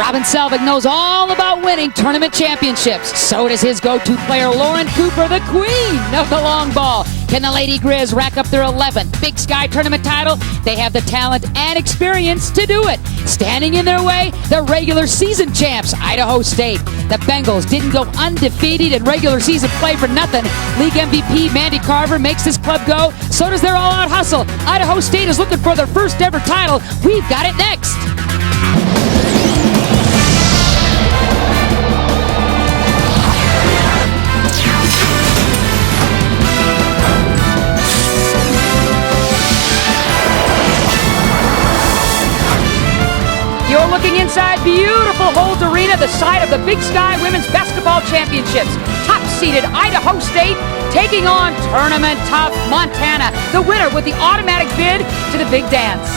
Robin Selvik knows all about winning tournament championships. So does his go-to player, Lauren Cooper, the queen of the long ball. Can the Lady Grizz rack up their 11th Big Sky tournament title? They have the talent and experience to do it. Standing in their way, the regular season champs, Idaho State. The Bengals didn't go undefeated in regular season play for nothing. League MVP Mandy Carver makes this club go. So does their all-out hustle. Idaho State is looking for their first ever title. We've got it next. You're looking inside beautiful Holt Arena, the site of the Big Sky Women's Basketball Championships. Top-seeded Idaho State taking on tournament-tough Montana, the winner with the automatic bid to the big dance.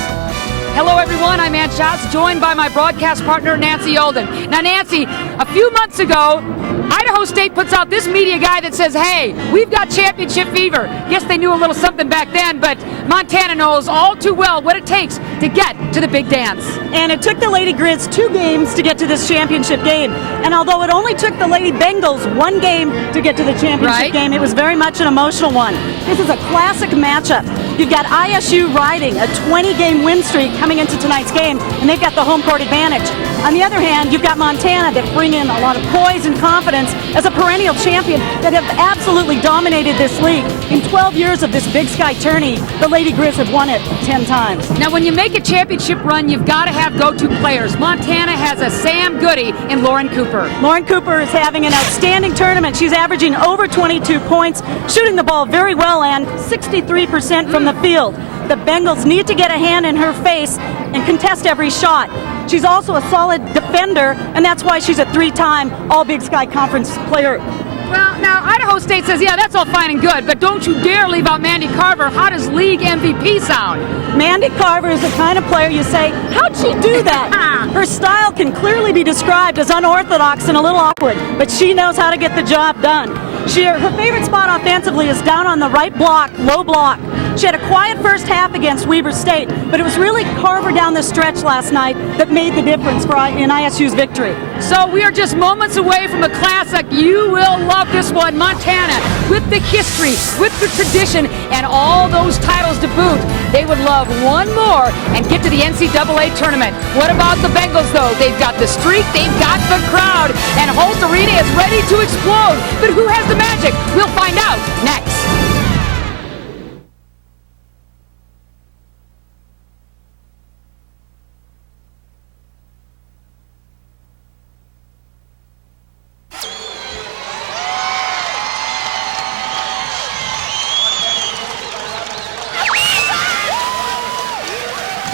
Hello, everyone. I'm Ann Schatz, joined by my broadcast partner, Nancy Olden. Now, Nancy, a few months ago, Idaho State puts out this media guide that says, hey, we've got championship fever. Yes, they knew a little something back then, but Montana knows all too well what it takes to get to the big dance. And it took the Lady Grizz 2 games to get to this championship game. And although it only took the Lady Bengals 1 game to get to the championship game, it was very much an emotional one. This is a classic matchup. You've got ISU riding a 20-game win streak coming into tonight's game, and they've got the home court advantage. On the other hand, you've got Montana that bring in a lot of poise and confidence as a perennial champion that have absolutely dominated this league. In 12 years of this Big Sky tourney, the Lady Grizz have won it 10 times. Now, when you make a championship run, you've got to have go-to players. Montana has a Sam Goody in Lauren Cooper. Lauren Cooper is having an outstanding tournament. She's averaging over 22 points, shooting the ball very well, and 63% from the field. The Bengals need to get a hand in her face and contest every shot. She's also a solid defender, and that's why she's a 3-time All-Big Sky Conference player. Well, now, Idaho State says, yeah, that's all fine and good, but don't you dare leave out Mandy Carver. How does league MVP sound? Mandy Carver is the kind of player you say, how'd she do that? Her style can clearly be described as unorthodox and a little awkward, but she knows how to get the job done. Her favorite spot offensively is down on the right block, low block. She had a quiet first half against Weber State, but it was really Carver down the stretch last night that made the difference in ISU's victory. So we are just moments away from a classic. You will love this one. Montana, with the history, with the tradition, and all those titles to boot, they would love one more and get to the NCAA tournament. What about the Bengals, though? They've got the streak, they've got the crowd, and Holt Arena is ready to explode. But who has the magic? We'll find out next.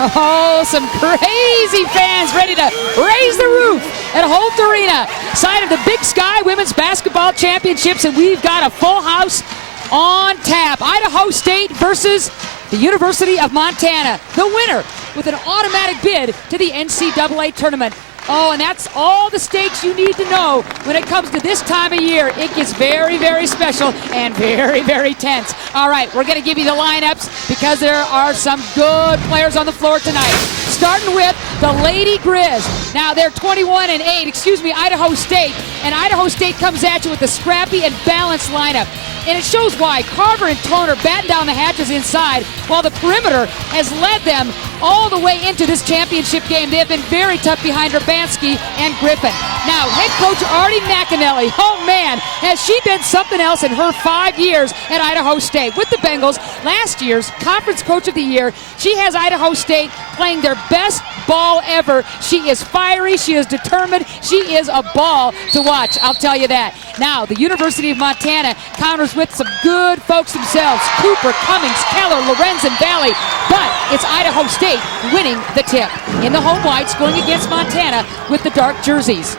Oh, some crazy fans ready to raise the roof at Holt Arena, site of the Big Sky Women's Basketball Championships, and we've got a full house on tap. Idaho State versus the University of Montana, the winner with an automatic bid to the NCAA tournament. Oh, and that's all the stakes you need to know when it comes to this time of year. It gets very, very special and very, very tense. All right, we're going to give you the lineups because there are some good players on the floor tonight. Starting with the Lady Grizz. Now, they're 21-8, Idaho State. And Idaho State comes at you with a scrappy and balanced lineup. And it shows why. Carver and Toner batten down the hatches inside, while the perimeter has led them all the way into this championship game. They have been very tough behind Urbanski and Griffin. Now, head coach Artie McAnally, oh man, has she been something else in her 5 years at Idaho State. With the Bengals, last year's Conference Coach of the Year, she has Idaho State playing their best ball ever. She is fiery, she is determined, she is a ball to watch, I'll tell you that. Now, the University of Montana counters with some good folks themselves. Cooper, Cummings, Keller, Lorenzen, Valley. But it's Idaho State winning the tip. In the home whites going against Montana with the dark jerseys.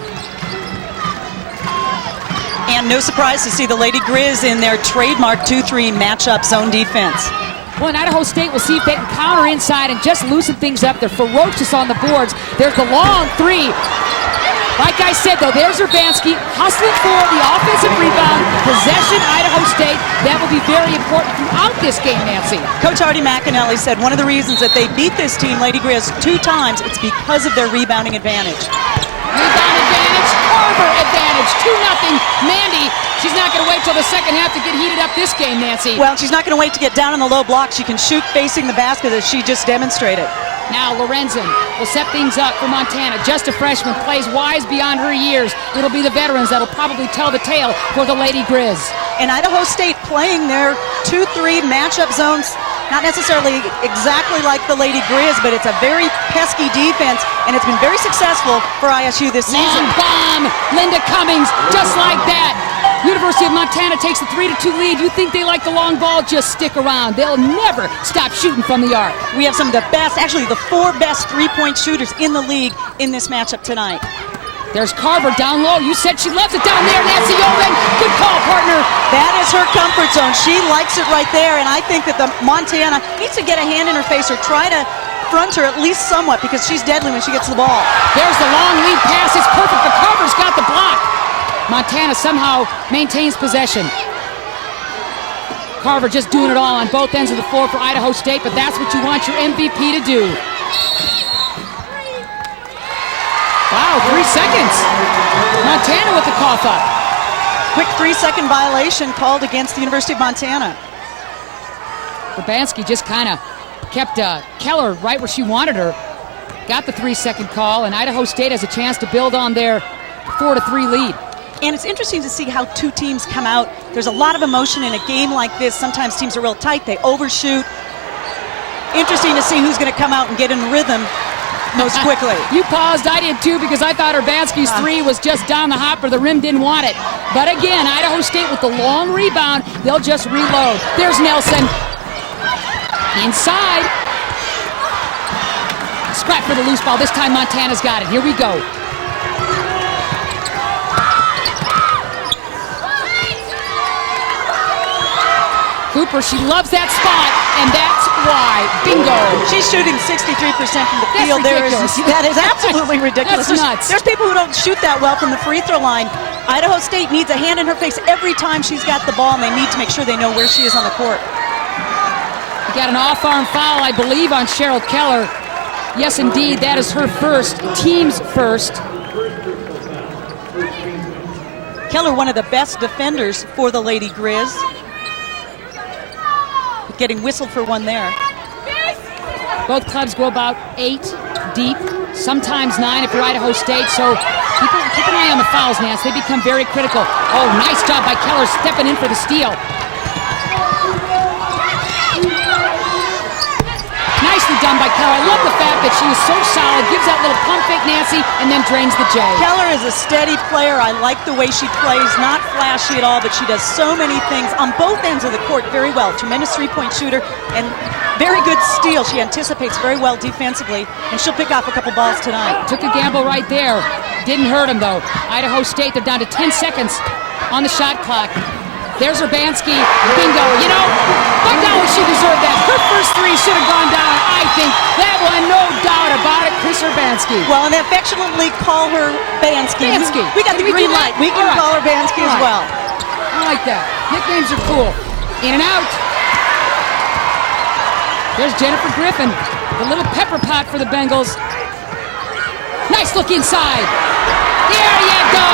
And no surprise to see the Lady Grizz in their trademark 2-3 matchup zone defense. Well, and Idaho State will see if they can counter inside and just loosen things up. They're ferocious on the boards. There's the long three. Like I said, though, there's Urbanski hustling for the offensive rebound. Possession, Idaho State. That will be very important throughout this game, Nancy. Coach Artie McAnally said one of the reasons that they beat this team, Lady Grizz, 2 times, it's because of their rebounding advantage. Rebound advantage, Carver advantage, 2-0. Mandy, she's not going to wait till the second half to get heated up this game, Nancy. Well, she's not going to wait to get down on the low block. She can shoot facing the basket as she just demonstrated. Now Lorenzen will set things up for Montana. Just a freshman, plays wise beyond her years. It'll be the veterans that'll probably tell the tale for the Lady Grizz. And Idaho State playing their 2-3 matchup zones, not necessarily exactly like the Lady Grizz, but it's a very pesky defense, and it's been very successful for ISU this season. Long bomb, Linda Cummings, just like that. University of Montana takes the 3-2 lead. You think they like the long ball? Just stick around. They'll never stop shooting from the arc. We have some of the best, actually the 4 best three-point shooters in the league in this matchup tonight. There's Carver down low. You said she loves it down there, Nancy Yeoman. Good call, partner. That is her comfort zone. She likes it right there, and I think that the Montana needs to get a hand in her face or try to front her at least somewhat because she's deadly when she gets the ball. There's the long lead pass. It's perfect, but Carver's got the block. Montana somehow maintains possession. Carver just doing it all on both ends of the floor for Idaho State, but that's what you want your MVP to do. Wow, 3 seconds. Montana with the cough up. Quick 3-second violation called against the University of Montana. Urbanski just kind of kept Keller right where she wanted her. Got the 3-second call, and Idaho State has a chance to build on their 4-3 lead. And it's interesting to see how 2 teams come out. There's a lot of emotion in a game like this. Sometimes teams are real tight. They overshoot. Interesting to see who's going to come out and get in rhythm most quickly. You paused. I did too because I thought Urbanski's 3 was just down the hopper. The rim didn't want it. But again, Idaho State with the long rebound. They'll just reload. There's Nelson. Inside. Scrap for the loose ball. This time Montana's got it. Here we go. Cooper, she loves that spot, and that's why. Bingo. She's shooting 63% from the field. That is absolutely ridiculous. That's nuts. There's people who don't shoot that well from the free throw line. Idaho State needs a hand in her face every time she's got the ball, and they need to make sure they know where she is on the court. We got an off-arm foul, I believe, on Cheryl Keller. Yes, indeed, that is her first, team's first. Keller, one of the best defenders for the Lady Grizz. Getting whistled for one there. Both clubs go about 8 deep, sometimes 9 if you're Idaho State, so keep an eye on the fouls, Nance. They become very critical. Oh, nice job by Keller stepping in for the steal. Nicely done by Keller. I love the fact that she is so solid, gives that little pump fake, Nancy, and then drains the J. Keller is a steady player. I like the way she plays. Not flashy at all, but she does so many things on both ends of the court very well. Tremendous three-point shooter and very good steal. She anticipates very well defensively, and she'll pick off a couple balls tonight. Took a gamble right there. Didn't hurt him, though. Idaho State, they're down to 10 seconds on the shot clock. There's Urbanski. Bingo. You know, by golly, she deserved that. Her first 3 should have gone down. I think that one, no doubt about it, Chris Urbanski. Well, and they affectionately call her Bansky. We got the green light. We can call her Bansky as well. I like that. Nicknames are cool. In and out. There's Jennifer Griffin, the little pepper pot for the Bengals. Nice look inside. There you go.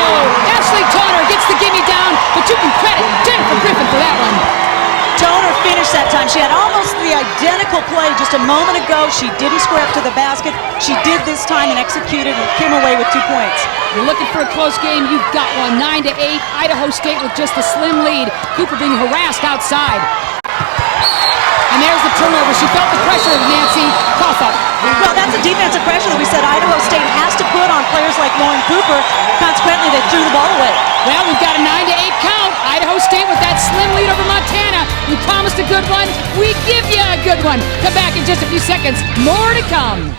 Ashley Toner gets the gimme down, but you can credit Jennifer Griffin for that one. Toner finished that time. She had almost the identical play just a moment ago. She didn't square up to the basket. She did this time and executed and came away with 2 points. You're looking for a close game. You've got one. 9-8. Idaho State with just a slim lead. Cooper being harassed outside. And there's the turnover. She felt the pressure of Nancy. Cough up. Well, that's a defensive pressure that we said Idaho State has to put on players like Lauren Cooper. Consequently, they threw the ball away. Well, we've got a 9-8 count. Idaho State with that slim lead over Montana. We promised a good one. We give you a good one. Come back in just a few seconds. More to come.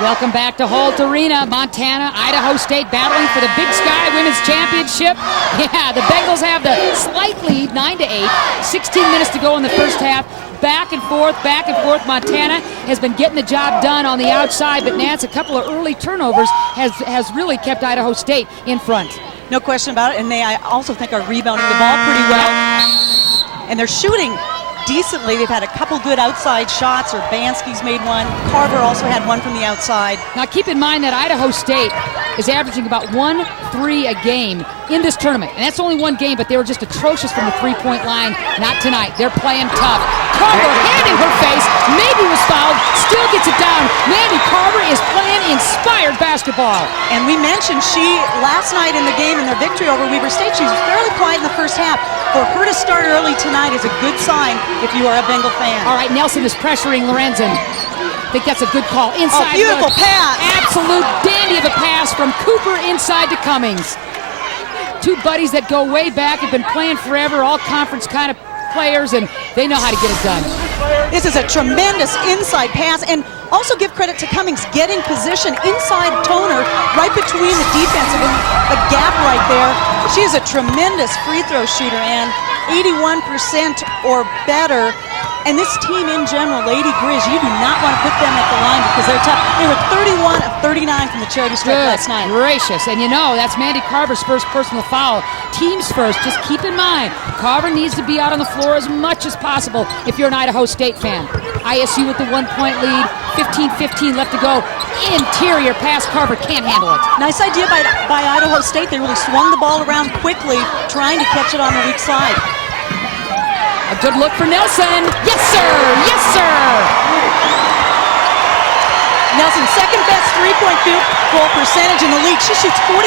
Welcome back to Holt Arena, Montana, Idaho State battling for the Big Sky Women's Championship. Yeah, the Bengals have the slight lead, 9-8. 16 minutes to go in the first half. Back and forth, back and forth. Montana has been getting the job done on the outside, but Nance, a couple of early turnovers has really kept Idaho State in front. No question about it, and they, I also think, are rebounding the ball pretty well. And they're shooting decently. They've had a couple good outside shots. Urbanski's made one. Carver also had one from the outside. Now keep in mind that Idaho State is averaging about 1-3 a game in this tournament. And that's only one game, but they were just atrocious from the three-point line. Not tonight. They're playing tough. Carver, hand in her face, maybe was fouled, still gets it down. Mandy Carver is playing inspired basketball. And we mentioned she, last night in the game in their victory over Weber State, she was fairly quiet in the first half. For her to start early tonight is a good sign if you are a Bengal fan. All right, Nelson is pressuring Lorenzen. I think that's a good call. Inside. Oh, beautiful pass. Absolute dandy of a pass from Cooper inside to Cummings. Two buddies that go way back, have been playing forever, all conference kind of players, and they know how to get it done. This is a tremendous inside pass, and also give credit to Cummings getting position inside Toner, right between the defensive and the gap right there. She is a tremendous free throw shooter, and 81% or better. And this team in general, Lady Grizz, you do not want to put them at the line because they're tough. They were 31 of 39 from the charity stripe last night. Gracious. And you know, that's Mandy Carver's first personal foul. Teams first. Just keep in mind, Carver needs to be out on the floor as much as possible if you're an Idaho State fan. ISU with the 1-point lead, 15-15 left to go. Interior pass, Carver can't handle it. Nice idea by Idaho State. They really swung the ball around quickly, trying to catch it on the weak side. A good look for Nelson. Yes, sir. Yes, sir. Nelson, second best three-point field goal percentage in the league. She shoots 41%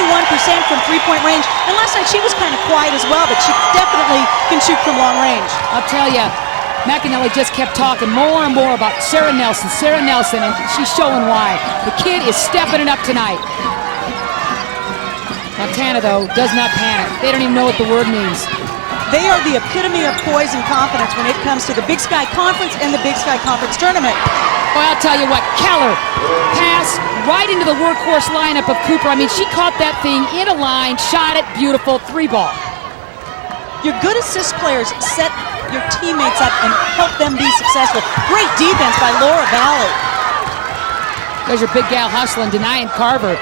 from three-point range. And last night she was kind of quiet as well, but she definitely can shoot from long range. I'll tell you, McAnally just kept talking more and more about Sarah Nelson, and she's showing why. The kid is stepping it up tonight. Montana, though, does not panic. They don't even know what the word means. They are the epitome of poise and confidence when it comes to the Big Sky Conference and the Big Sky Conference Tournament. Well, I'll tell you what, Keller, pass right into the workhorse lineup of Cooper. I mean, she caught that thing in a line, shot it, beautiful, three ball. Your good assist players set your teammates up and help them be successful. Great defense by Laura Valley. There's your big gal hustling, denying Carver.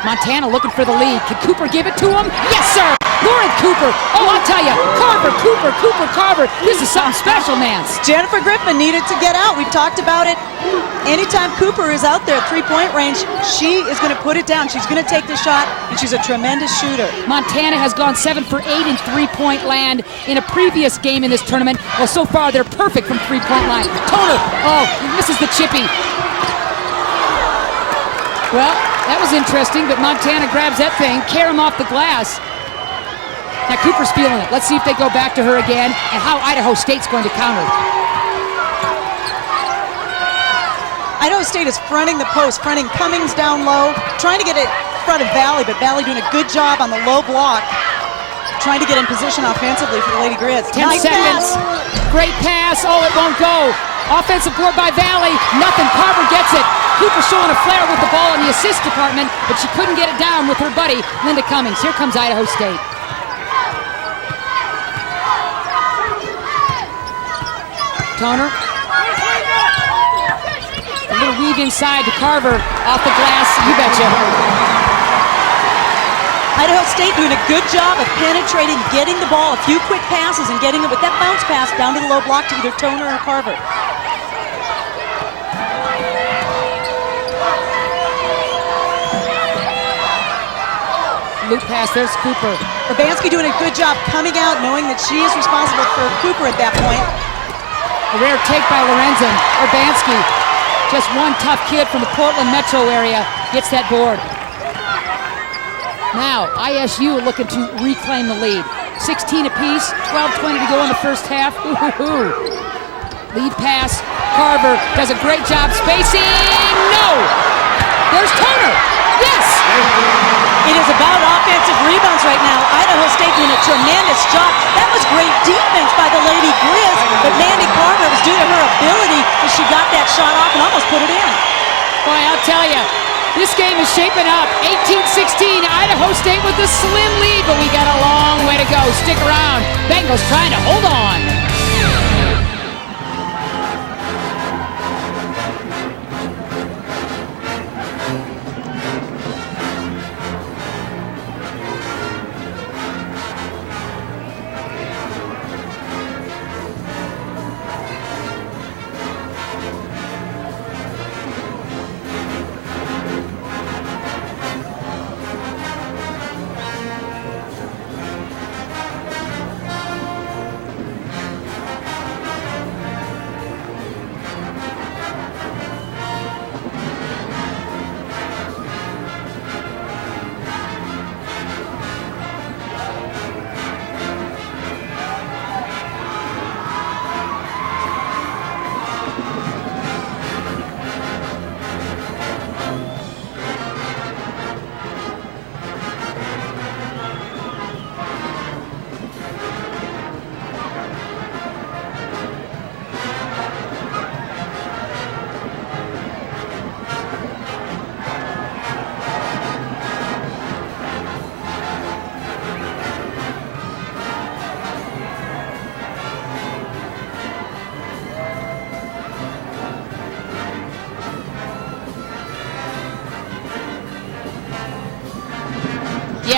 Montana looking for the lead. Can Cooper give it to him? Yes, sir! Lauren Cooper. Oh, I'll tell you, Carver, Cooper, Carver. This is something special, Nance. Jennifer Griffin needed to get out. We've talked about it. Anytime Cooper is out there at three-point range, she is going to put it down. She's going to take the shot, and she's a tremendous shooter. Montana has gone 7 for 8 in three-point land in a previous game in this tournament. Well, so far, they're perfect from three-point line. Toner, oh, he misses the chippy. Well, that was interesting, but Montana grabs that thing, Karam off the glass. Now Cooper's feeling it. Let's see if they go back to her again and how Idaho State's going to counter. Idaho State is fronting the post, fronting Cummings down low, trying to get it in front of Valley, but Valley doing a good job on the low block, trying to get in position offensively for the Lady Grizz. 10 nice seconds. Pass. Great pass. Oh, it won't go. Offensive board by Valley. Nothing. Carver gets it. Cooper showing a flare with the ball in the assist department, but she couldn't get it down with her buddy, Linda Cummings. Here comes Idaho State. Toner. A little weave inside to Carver. Off the glass. You betcha. Idaho State doing a good job of penetrating, getting the ball, a few quick passes, and getting it with that bounce pass down to the low block to either Toner or Carver. Loop pass, there's Cooper. Urbanski doing a good job coming out, knowing that she is responsible for Cooper at that point. A rare take by Lorenzen. Urbanski, just one tough kid from the Portland metro area, gets that board. Now, ISU looking to reclaim the lead. 16 apiece, 12:20 to go in the first half. Ooh. Lead pass, Carver does a great job spacing. No! There's Toner. Yes! It is about offensive rebounds right now. Idaho State doing a tremendous job. That was great defense by the Lady Grizz, but Mandy Carver shot off and almost put it in. Boy, I'll tell you, this game is shaping up. 18-16, Idaho State with a slim lead, but we got a long way to go. Stick around. Bengals trying to hold on.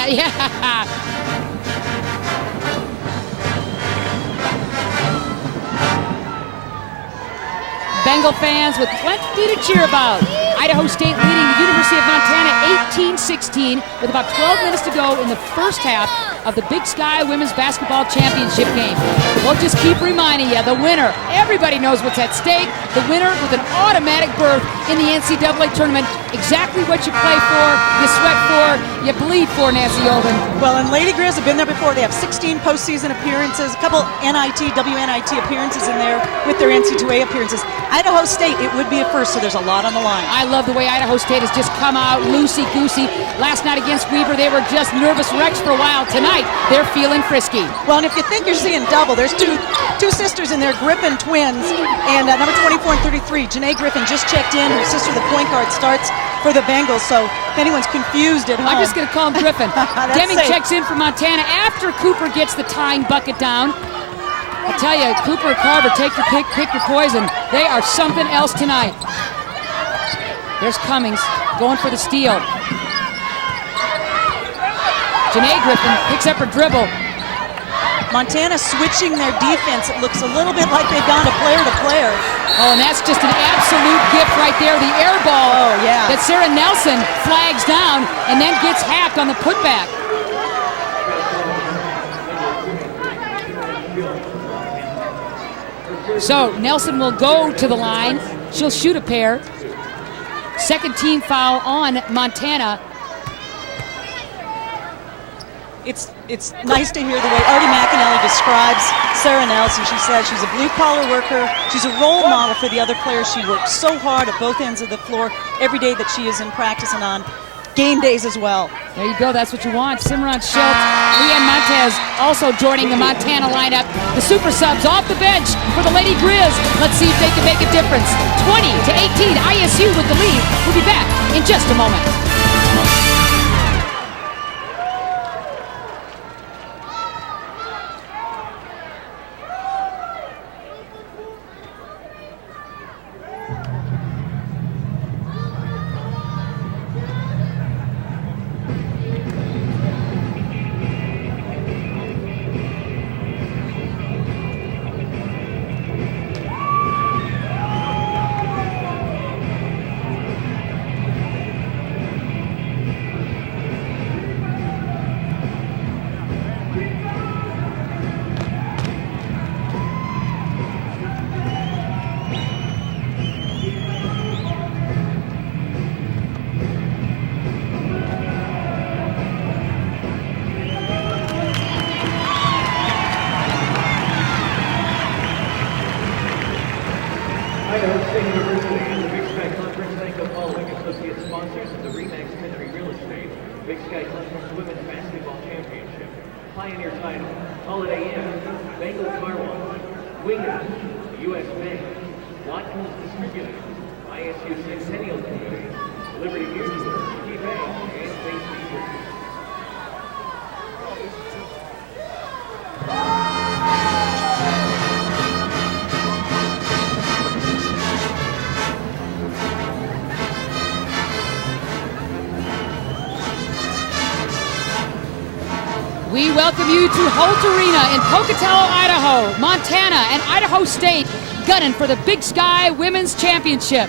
Yeah. Bengal fans with plenty to cheer about. Idaho State leading the University of Montana 18-16 with about 12 minutes to go in the first half of the Big Sky Women's Basketball Championship game. We'll just keep reminding you, the winner, everybody knows what's at stake. The winner with an automatic berth in the NCAA tournament. Exactly what you play for, you sweat for, you bleed for, Nancy Olden. Well, and Lady Grizz have been there before. They have 16 postseason appearances, a couple NIT, WNIT appearances in there with their NC2A appearances. Idaho State, it would be a first, so there's a lot on the line. I love the way Idaho State has just come out loosey-goosey. Last night against Weber, they were just nervous wrecks for a while. Tonight, they're feeling frisky. Well, and if you think you're seeing double, there's two sisters in there, Griffin twins, and number 24 and 33, Janae Griffin just checked in. Her sister, the point guard, starts for the Bengals, so if anyone's confused at home. I'm just going to call him Griffin. Deming checks in for Montana after Cooper gets the tying bucket down. I tell you, Cooper and Carver, take your pick, pick your poison. They are something else tonight. There's Cummings going for the steal. Janae Griffin picks up her dribble. Montana switching their defense. It looks a little bit like they've gone to player. Oh, and that's just an absolute gift right there. The air ball that Sarah Nelson flags down and then gets hacked on the putback. So Nelson will go to the line. She'll shoot a pair. Second team foul on Montana. It's nice to hear the way Artie McAnally describes Sarah Nelson. She says she's a blue-collar worker. She's a role model for the other players. She works so hard at both ends of the floor every day that she is in practice and on game days as well. There you go. That's what you want. Simran Schultz, Leanne Montez also joining the Montana lineup. The super subs off the bench for the Lady Grizz. Let's see if they can make a difference. 20-18, ISU with the lead. We'll be back in just a moment. Idaho State University and the Big Sky Conference thank the following associate sponsors of the RE/MAX Tiffany Real Estate, Big Sky Conference Women's Basketball Championship, Pioneer Title, Holiday Inn, Bengal Car Wash, Wingers, U.S. Bank, Watkins distributed. ISU Centennial Committee. Liberty Mutual. Key Bank. And St. Peter. We welcome you to Holt Arena in Pocatello, Idaho, Montana, and Idaho State gunning for the Big Sky Women's Championship.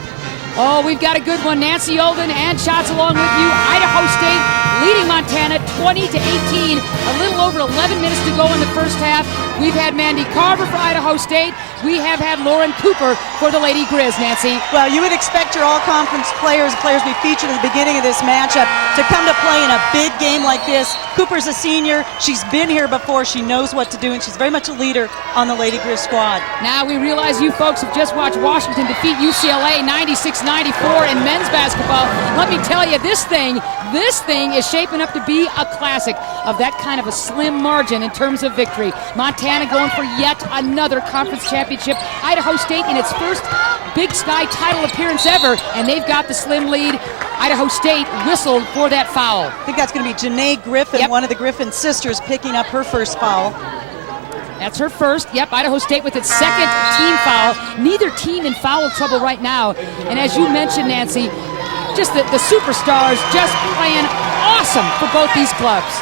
Oh, we've got a good one. Nancy Olden and shots along with you. Idaho State leading Montana 20-18. A little over 11 minutes to go in the first half. We've had Mandy Carver for Idaho State. We have had Lauren Cooper for the Lady Grizz, Nancy. Well, you would expect your all-conference players we featured at the beginning of this matchup to come to play in a big game like this. Cooper's a senior. She's been here before. She knows what to do, and she's very much a leader on the Lady Grizz squad. Now we realize you folks have just watched Washington defeat UCLA 96-94 in men's basketball. Let me tell you, this thing is shaping up to be a classic of that kind of a slim margin in terms of victory. Montana going for yet another conference championship. Idaho State in its first Big Sky title appearance ever, and they've got the slim lead. Idaho State whistled for that foul. I think that's going to be Janae Griffin, one of the Griffin sisters, picking up her first foul. That's her first. Yep, Idaho State with its second team foul. Neither team in foul trouble right now. And as you mentioned, Nancy, just the superstars just playing awesome for both these clubs.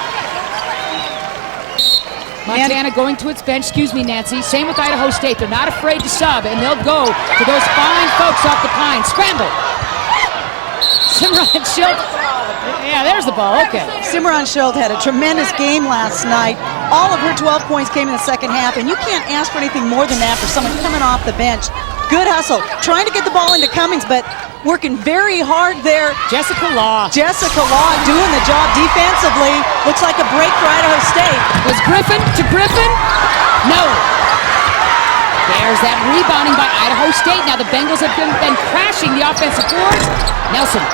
Montana going to its bench. Excuse me, Nancy. Same with Idaho State. They're not afraid to sub, and they'll go to those fine folks off the pine. Scramble. Simran Schild. Yeah, there's the ball. Okay. Simran Schild had a tremendous game last night. All of her 12 points came in the second half, and you can't ask for anything more than that for someone coming off the bench. Good hustle. Trying to get the ball into Cummings, but working very hard there. Jessica Law doing the job defensively. Looks like a break for Idaho State. Was Griffin to Griffin? No. There's that rebounding by Idaho State. Now the Bengals have been crashing the offensive boards. Nelson.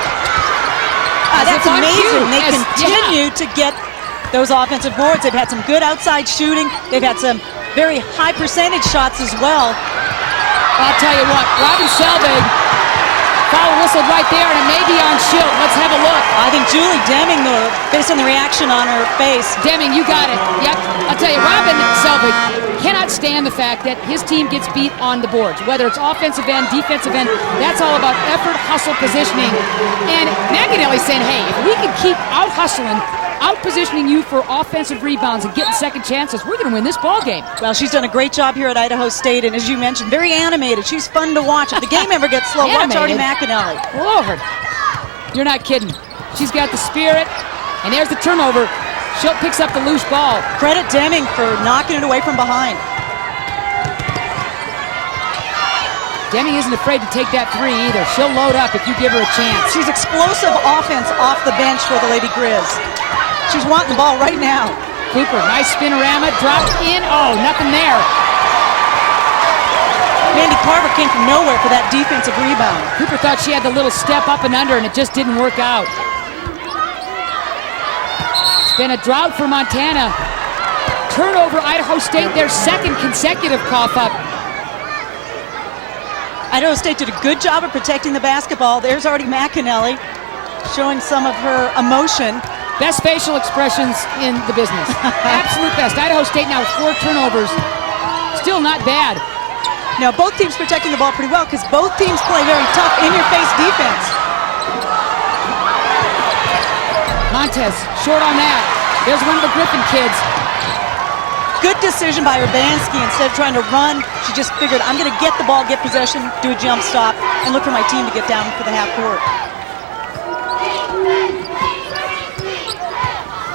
That's amazing. They continue to get those offensive boards. They've had some good outside shooting. They've had some very high percentage shots as well. I'll tell you what, Robin Selvik, foul whistled right there, and it may be on Schild. Let's have a look. I think Julie Deming, based on the reaction on her face. Deming, you got it. Yep. I'll tell you, Robin Selvik cannot stand the fact that his team gets beat on the boards. Whether it's offensive end, defensive end, that's all about effort, hustle, positioning. And McAnally saying, hey, if we can keep out-hustling, out-positioning you for offensive rebounds and getting second chances, we're going to win this ball game. Well, she's done a great job here at Idaho State, and as you mentioned, very animated. She's fun to watch. If the game ever gets slow, watch Artie McAnally. Lord, you're not kidding. She's got the spirit, and there's the turnover. Schild picks up the loose ball. Credit Deming for knocking it away from behind. Deming isn't afraid to take that three either. She'll load up if you give her a chance. She's explosive offense off the bench for the Lady Grizz. She's wanting the ball right now. Cooper, nice spinorama, dropped in. Oh, nothing there. Mandy Carver came from nowhere for that defensive rebound. Cooper thought she had the little step up and under, and it just didn't work out. It's been a drought for Montana. Turnover, Idaho State, their second consecutive cough up. Idaho State did a good job of protecting the basketball. There's Artie McAnally showing some of her emotion. Best facial expressions in the business. Absolute best. Idaho State now with 4 turnovers. Still not bad. Now, both teams protecting the ball pretty well because both teams play very tough, in-your-face defense. Montez, short on that. There's one of the Griffin kids. Good decision by Urbanski. Instead of trying to run, she just figured, I'm going to get the ball, get possession, do a jump stop, and look for my team to get down for the half court.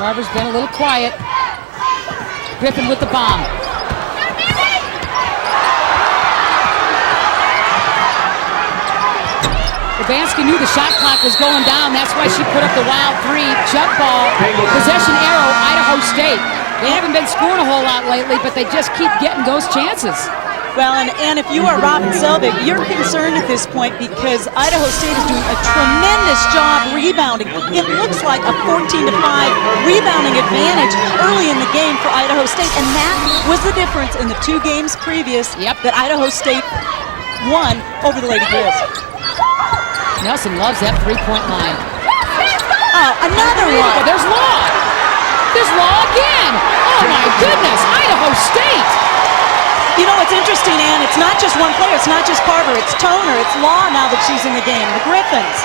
Carver's been a little quiet. Griffin with the bomb. Urbanski knew the shot clock was going down. That's why she put up the wild three. Jump ball. Possession arrow, Idaho State. They haven't been scoring a whole lot lately, but they just keep getting those chances. Well, and if you are Robin Selvik, you're concerned at this point because Idaho State is doing a tremendous job rebounding. It looks like a 14-5 rebounding advantage early in the game for Idaho State, and that was the difference in the 2 games previous that Idaho State won over the Lady Grizz. Nelson loves that three-point line. Oh, another one. Well, there's Law. There's Law again. Oh, my goodness. Idaho State. You know, it's interesting, Ann. It's not just one player. It's not just Carver. It's Toner. It's Law now that she's in the game. The Griffins.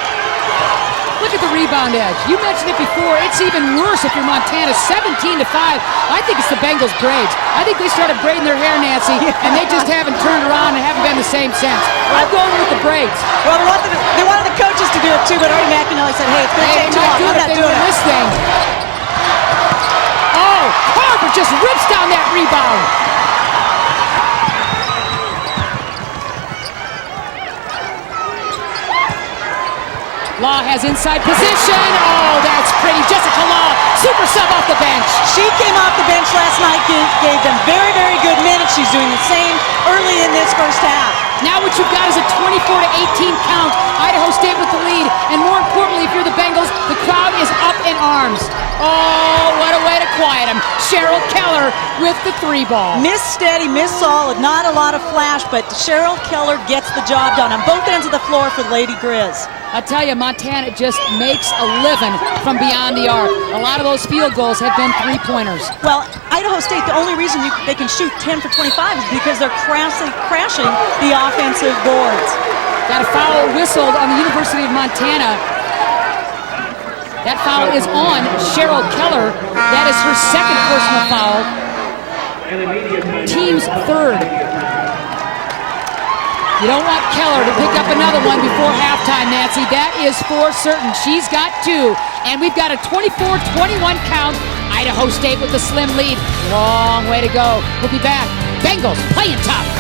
Look at the rebound edge. You mentioned it before. It's even worse if you're Montana, 17-5. I think it's the Bengals' braids. I think they started braiding their hair, Nancy, and they just haven't turned around and haven't been the same since. I'm going with the braids. Well, they wanted the coaches to do it too, but Artie McInally said, hey, it's going to take too long. I'm not doing this thing. Oh, Carver just rips down that rebound. Law has inside position. Oh, that's pretty. Jessica Law, super sub off the bench. She came off the bench last night, gave them very, very good minutes. She's doing the same early in this first half. Now what you've got is a 24-18 count. Idaho State with the lead. And more importantly, if you're the Bengals, the crowd is up in arms. Oh, what a way to quiet them. Cheryl Keller with the three ball. Miss steady, miss solid. Not a lot of flash, but Cheryl Keller gets the job done on both ends of the floor for the Lady Grizz. I tell you, Montana just makes a living from beyond the arc. A lot of those field goals have been three-pointers. Well, Idaho State, the only reason they can shoot 10 for 25 is because they're crashing the offensive boards. Got a foul whistled on the University of Montana. That foul is on Cheryl Keller. That is her second personal foul. Team's third. You don't want Keller to pick up another one before halftime, Nancy. That is for certain. She's got two. And we've got a 24-21 count. Idaho State with the slim lead. Long way to go. We'll be back. Bengals playing tough.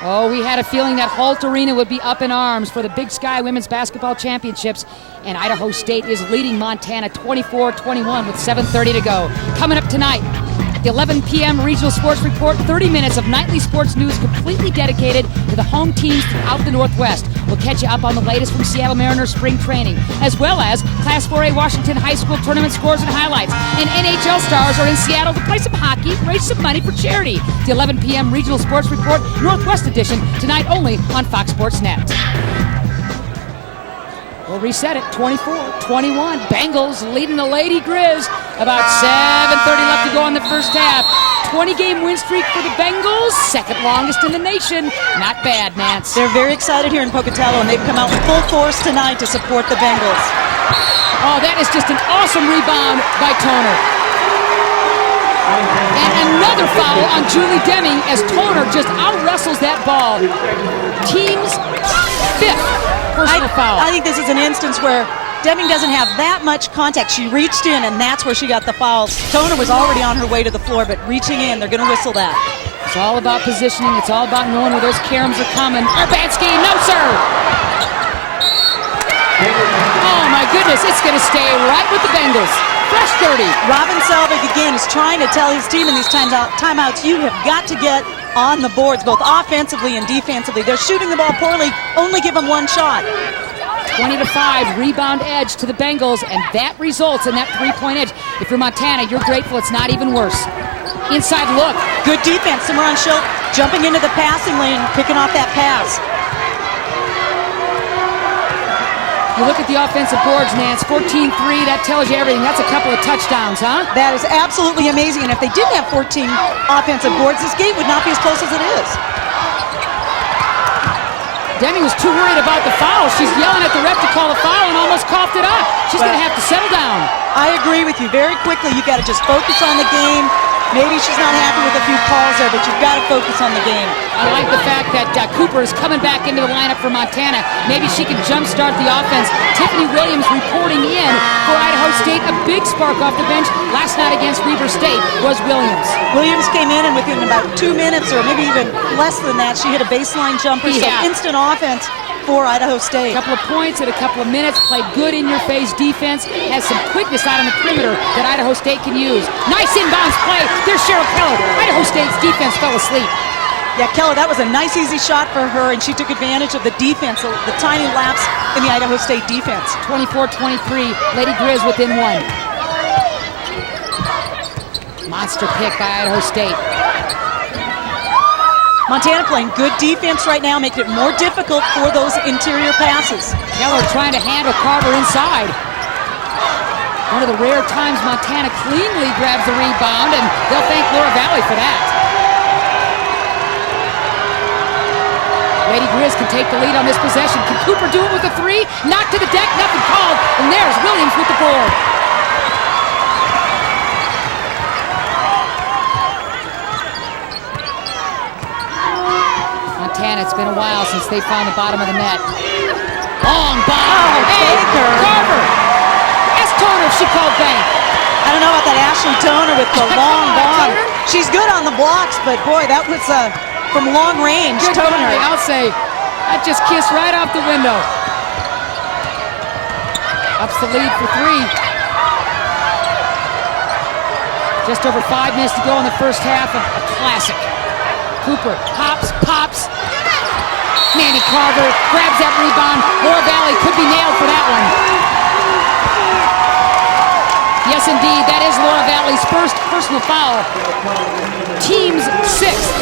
Oh, we had a feeling that Holt Arena would be up in arms for the Big Sky Women's Basketball Championships, and Idaho State is leading Montana 24-21 with 7:30 to go. Coming up tonight, the 11 p.m. Regional Sports Report, 30 minutes of nightly sports news completely dedicated to the home teams throughout the Northwest. We'll catch you up on the latest from Seattle Mariners spring training, as well as Class 4A Washington High School tournament scores and highlights. And NHL stars are in Seattle to play some hockey, raise some money for charity. The 11 p.m. Regional Sports Report, Northwest Edition, tonight only on Fox Sports Net. We'll reset it, 24-21. Bengals leading the Lady Grizz. About 7:30 left to go in the first half. 20-game win streak for the Bengals, second longest in the nation. Not bad, Nance. They're very excited here in Pocatello, and they've come out in full force tonight to support the Bengals. Oh, that is just an awesome rebound by Toner. And another foul on Julie Deming as Toner just out-wrestles that ball. Team's fifth personal foul. I think this is an instance where Deming doesn't have that much contact. She reached in, and that's where she got the foul. Toner was already on her way to the floor, but reaching in, they're going to whistle that. It's all about positioning. It's all about knowing where those caroms are coming. Urbanski, no, sir! Oh, my goodness, it's going to stay right with the Bengals. Fresh 30. Robin Selvik, again, is trying to tell his team in these timeouts, you have got to get on the boards, both offensively and defensively. They're shooting the ball poorly, only give them one shot. 20-5 rebound edge to the Bengals, and that results in that three-point edge. If you're Montana, you're grateful it's not even worse. Inside look. Good defense. Simran Schilt jumping into the passing lane, picking off that pass. You look at the offensive boards, Nance, 14-3, that tells you everything. That's a couple of touchdowns, huh? That is absolutely amazing, and if they didn't have 14 offensive boards, this game would not be as close as it is. Demi was too worried about the foul. She's yelling at the ref to call a foul and almost coughed it up. She's going to have to settle down. I agree with you. Very quickly, you've got to just focus on the game. Maybe she's not happy with a few calls there, but you've got to focus on the game. I like the fact that Cooper is coming back into the lineup for Montana. Maybe she can jumpstart the offense. Tiffany Williams reporting in for Idaho State. A big spark off the bench last night against Weber State was Williams. Williams came in, and within about 2 minutes, or maybe even less than that, she hit a baseline jumper. So instant offense for Idaho State. A couple of points in a couple of minutes, played good in-your-face defense, has some quickness out on the perimeter that Idaho State can use. Nice inbounds play. There's Cheryl Keller. Idaho State's defense fell asleep. Yeah, Keller, that was a nice, easy shot for her, and she took advantage of the defense, the tiny lapse in the Idaho State defense. 24-23, Lady Grizz within one. Monster pick by Idaho State. Montana playing good defense right now, making it more difficult for those interior passes. Keller trying to handle Carver inside. One of the rare times Montana cleanly grabs the rebound, and they'll thank Laura Valley for that. Lady Grizz can take the lead on this possession. Can Cooper do it with a three? Knocked to the deck, nothing called, and there's Williams with the board. Montana, it's been a while since they found the bottom of the net. Long ball. Baker. Carver. Ask Toner if she called bank. I don't know about that Ashley Toner with the long bomb. She's good on the blocks, but boy, that was from long range. Good Toner. I'll say, that just kissed right off the window. Ups the lead for three. Just over 5 minutes to go in the first half of a classic. Cooper hops, pops. Mandy Carver grabs that rebound. Laura Valley could be nailed for that one. Yes, indeed, that is Laura Valley's first personal foul. Team's sixth.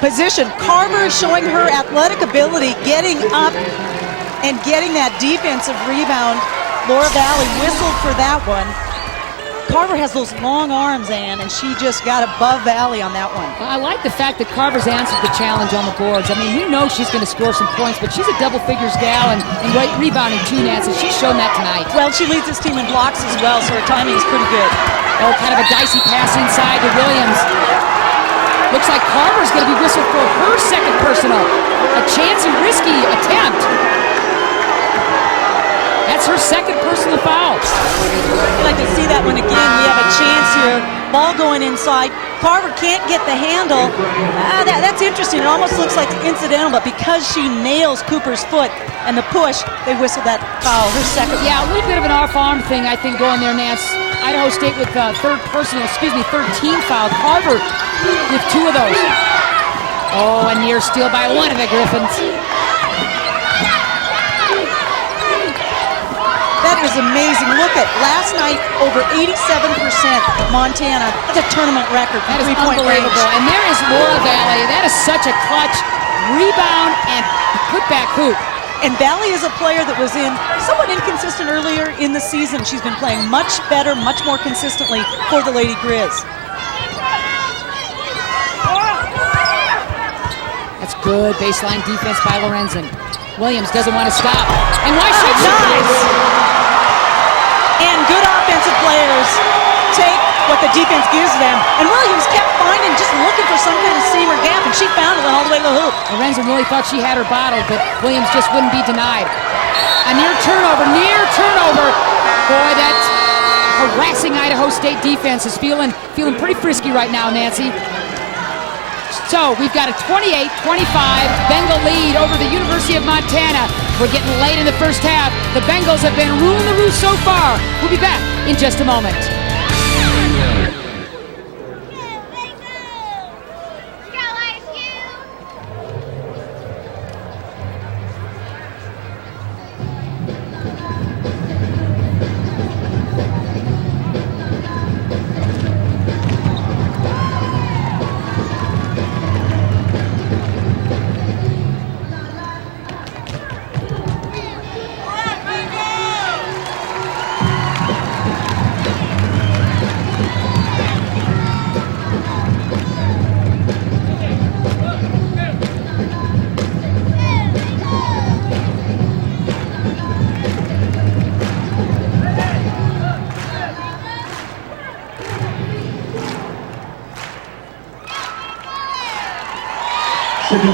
Position. Carver showing her athletic ability, getting up and getting that defensive rebound. Laura Valley whistled for that one. Carver has those long arms, Ann, and she just got above Valley on that one. I like the fact that Carver's answered the challenge on the boards. I mean, you know she's going to score some points, but she's a double figures gal and rebounding too, Nancy. She's shown that tonight. Well, she leads this team in blocks as well, so her timing is pretty good. Oh, kind of a dicey pass inside to Williams. Looks like Carver's going to be whistled for her second personal. A chance and risky attempt. That's her second personal foul. I'd like to see that one again. We have a chance here. Ball going inside. Carver can't get the handle. That's interesting. It almost looks like incidental, but because she nails Cooper's foot and the push, they whistle that foul, her second. Yeah, a little bit of an off-arm thing, I think, going there, Nance. Idaho State with third team foul. Carver with 2 of those. Oh, a near steal by one of the Griffins. That is amazing. Look at last night, over 87% Montana. That's a tournament record. That is three-point unbelievable. range. And there is Laura Valley. That is such a clutch rebound and putback hoop. And Valley is a player that was somewhat inconsistent earlier in the season. She's been playing much better, much more consistently for the Lady Grizz. That's good baseline defense by Lorenzen. Williams doesn't want to stop. And why should she? Nice. And good offensive players take what the defense gives them. And Williams kept finding, just looking for some kind of seam or gap, and she found it all the way to the hoop. Lorenzen really thought she had her bottled, but Williams just wouldn't be denied. A near turnover. Boy, that harassing Idaho State defense is feeling pretty frisky right now, Nancy. So we've got a 28-25 Bengal lead over the University of Montana. We're getting late in the first half. The Bengals have been ruling the roost so far. We'll be back in just a moment. Fans,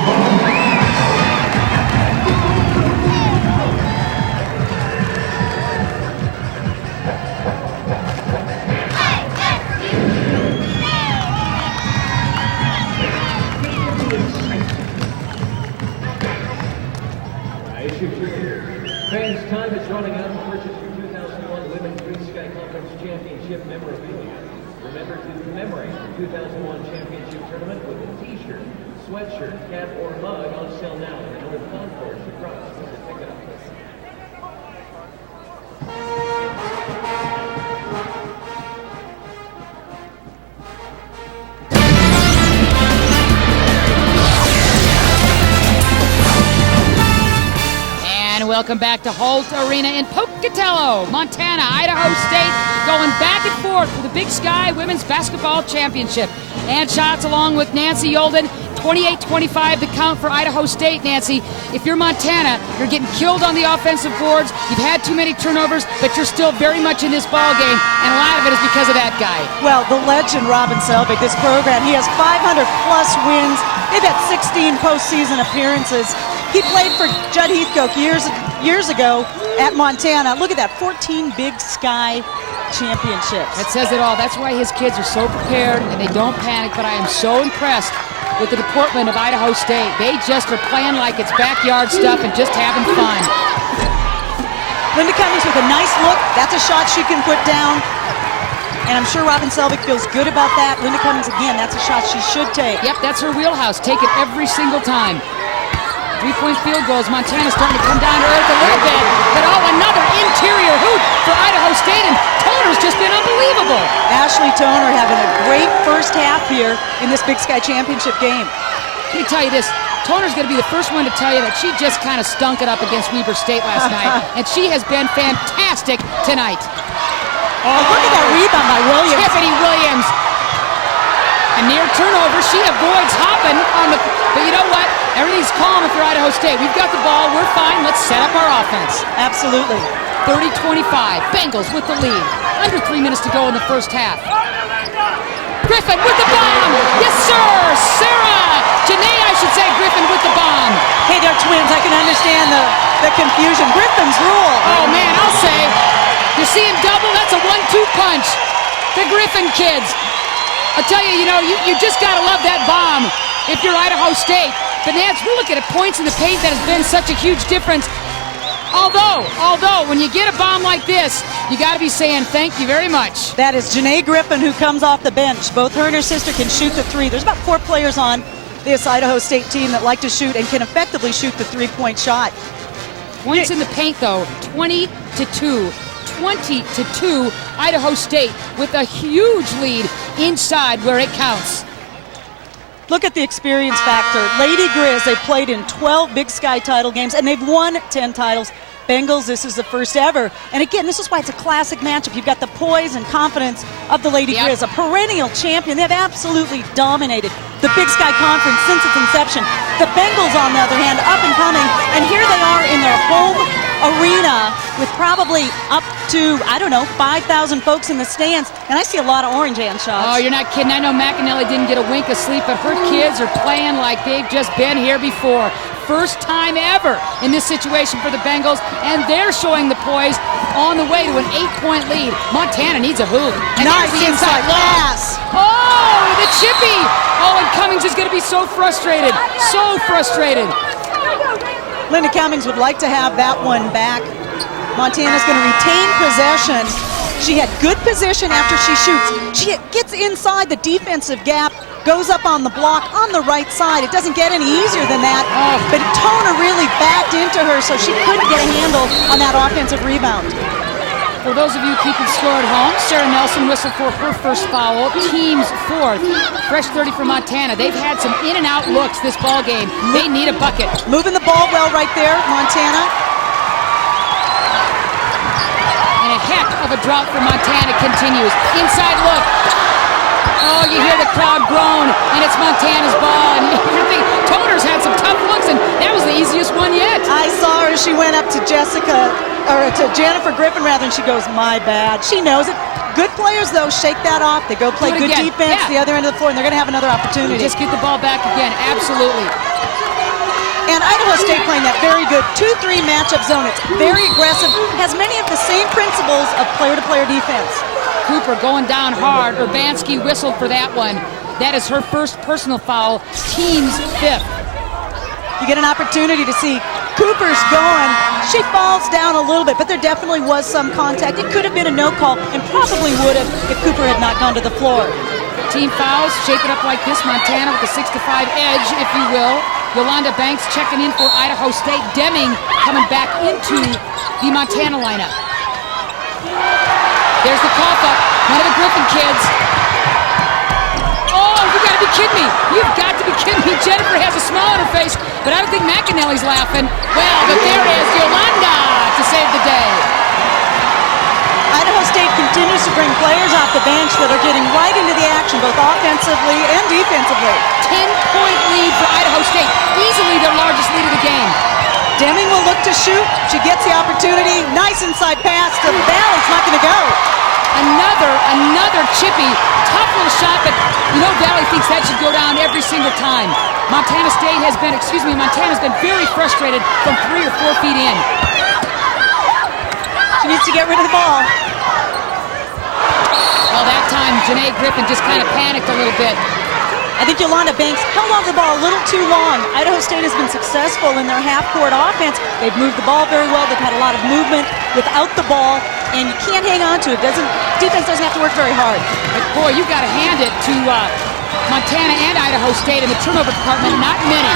time is running out to purchase your 2001 Women's Big Sky Conference Championship memorabilia. Remember to commemorate the 2001 championship tournament with a t-shirt, sweatshirt, cap, or mug on sale now in the North Concourse across from the ticket office. And welcome back to Holt Arena in Pocatello, Montana. Idaho State going back and forth for the Big Sky Women's Basketball Championship. And shots along with Nancy Yolden. 28-25 to count for Idaho State, Nancy. If you're Montana, you're getting killed on the offensive boards. You've had too many turnovers, but you're still very much in this ball game, and a lot of it is because of that guy. Well, the legend, Selvik, this program, he has 500-plus wins. They've had 16 postseason appearances. He played for Judd Heathcote years ago at Montana. Look at that, 14 Big Sky championships. That says it all. That's why his kids are so prepared, and they don't panic, but I am so impressed with the deportment of Idaho State. They just are playing like it's backyard stuff and just having fun. Linda Cummings with a nice look. That's a shot she can put down. And I'm sure Selvik feels good about that. Linda Cummings, again, that's a shot she should take. Yep, that's her wheelhouse. Take it every single time. 3-point field goals. Montana's starting to come down to earth a little bit. But another interior hoop for Idaho State, and Toner's just been unbelievable. Ashley Toner having a great first half here in this Big Sky Championship game. Let me tell you this. Toner's going to be the first one to tell you that she just kind of stunk it up against Weber State last night, and she has been fantastic tonight. Oh, look at that rebound by Williams. Tiffany Williams. A near turnover. She avoids hopping on the... But you know what? Everything's calm if you're Idaho State. We've got the ball. We're fine. Let's set up our offense. Absolutely. 30-25. Bengals with the lead. Under 3 minutes to go in the first half. Griffin with the bomb. Yes, sir. Sarah. Janae, I should say, Griffin with the bomb. Hey, they're twins. I can understand the confusion. Griffin's rule. Oh, man, I'll say. You're seeing double. That's a 1-2 punch. The Griffin kids. I'll tell you, you just got to love that bomb if you're Idaho State. But Nance, we're looking at points in the paint that has been such a huge difference. Although, when you get a bomb like this, you got to be saying thank you very much. That is Janae Griffin, who comes off the bench. Both her and her sister can shoot the three. There's about 4 players on this Idaho State team that like to shoot and can effectively shoot the 3-point shot. Points in the paint, though, 20-2. 20-2, Idaho State with a huge lead inside where it counts. Look at the experience factor. Lady Grizz, they've played in 12 Big Sky title games, and they've won 10 titles. Bengals, this is the first ever. And again, this is why it's a classic matchup. You've got the poise and confidence of the Lady Grizz, a perennial champion. They've absolutely dominated the Big Sky Conference since its inception. The Bengals, on the other hand, up and coming, and here they are in their home arena with probably up to, 5,000 folks in the stands, and I see a lot of orange hand shots. Oh, you're not kidding. I know McAnally didn't get a wink of sleep, but her kids are playing like they've just been here before. First time ever in this situation for the Bengals, and they're showing the poise on the way to an 8-point lead. Montana needs a hoop. And nice the inside pass. Oh, the chippy. Oh, and Cummings is going to be so frustrated. So frustrated. Linda Cummings would like to have that one back. Montana's going to retain possession. She had good position after she shoots. She gets inside the defensive gap, goes up on the block on the right side. It doesn't get any easier than that, but Toner really backed into her, so she couldn't get a handle on that offensive rebound. For those of you keeping score at home, Sarah Nelson whistled for her first foul, team's 4th. Fresh 30 for Montana. They've had some in and out looks this ball game. They need a bucket. Moving the ball well right there, Montana. And a heck of a drought for Montana continues. Inside look. Oh, you hear the crowd groan, and it's Montana's ball. And you're thinking, Toner's had some tough looks, and that was the easiest one yet. I saw her after she went up to Jennifer Griffin rather, and she goes, my bad. She knows it. Good players, though, shake that off. They go play good defense the other end of the floor, and they're going to have another opportunity. Just get the ball back again. Absolutely. And Idaho State playing that very good 2-3 matchup zone. It's very aggressive, has many of the same principles of player-to-player defense. Cooper going down hard. Urbanski whistled for that one. That is her first personal foul, team's 5th. You get an opportunity to see Cooper's going. She falls down a little bit, but there definitely was some contact. It could have been a no call, and probably would have if Cooper had not gone to the floor. Team fouls, shape it up like this. Montana with a 6-5 edge, if you will. Yolanda Banks checking in for Idaho State. Deming coming back into the Montana lineup. There's the cough up, one of the Griffin kids. Oh, you gotta be kidding me. You've got to be kidding me. Jennifer has a smile on her face, but I don't think McAnally's laughing. Well, but there is Yolanda to save the day. Idaho State continues to bring players off the bench that are getting right into the action, both offensively and defensively. 10-point lead for Idaho State. Easily their largest lead of the game. Deming will look to shoot. She gets the opportunity. Nice inside pass to Valley. It's not going to go. Another chippy, tough little shot, but you know Valley thinks that should go down every single time. Montana's been very frustrated from 3 or 4 feet in. She needs to get rid of the ball. Well, that time Janae Griffin just kind of panicked a little bit. I think Yolanda Banks held on to the ball a little too long. Idaho State has been successful in their half-court offense. They've moved the ball very well. They've had a lot of movement without the ball, and you can't hang on to it. Defense doesn't have to work very hard. But boy, you've got to hand it to Montana and Idaho State in the turnover department. Not many.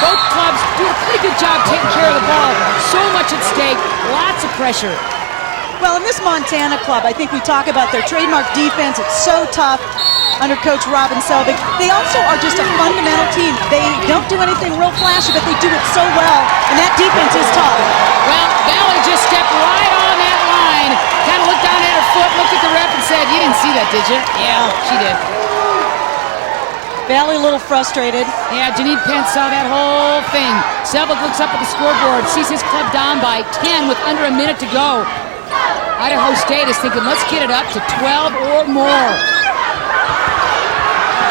Both clubs do a pretty good job taking care of the ball. So much at stake, lots of pressure. Well, in this Montana club, I think we talk about their trademark defense. It's so tough under Coach Robin Selvik. They also are just a fundamental team. They don't do anything real flashy, but they do it so well, and that defense is tough. Well, Valley just stepped right on that line, kind of looked down at her foot, looked at the ref and said, "You didn't see that, did you?" Yeah, she did. Valley a little frustrated. Yeah, Janine Pence saw that whole thing. Selvik looks up at the scoreboard, sees his club down by 10 with under a minute to go. Idaho State is thinking, let's get it up to 12 or more.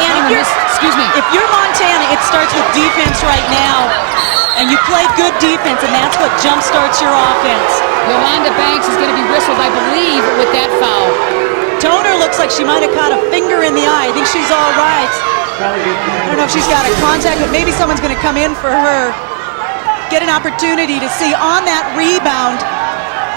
And if you're Montana, it starts with defense right now. And you play good defense, and that's what jumpstarts your offense. Yolanda Banks is going to be whistled, I believe, with that foul. Toner looks like she might have caught a finger in the eye. I think she's all right. I don't know if she's got a contact, but maybe someone's going to come in for her. Get an opportunity to see on that rebound.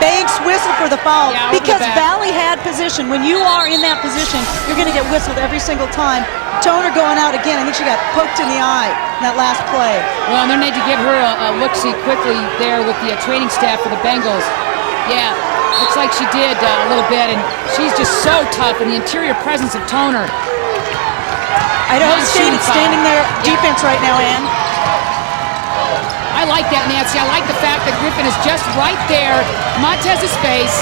Banks whistled for the foul because Valley had position. When you are in that position, you're going to get whistled every single time. Toner going out again. I think she got poked in the eye in that last play. Well, and they need to give her a look-see quickly there with the training staff for the Bengals. Yeah, looks like she did a little bit, and she's just so tough, and the interior presence of Toner. Idaho State is standing there defense right now, Ann. I like that, Nancy. I like the fact that Griffin is just right there. Montez's space,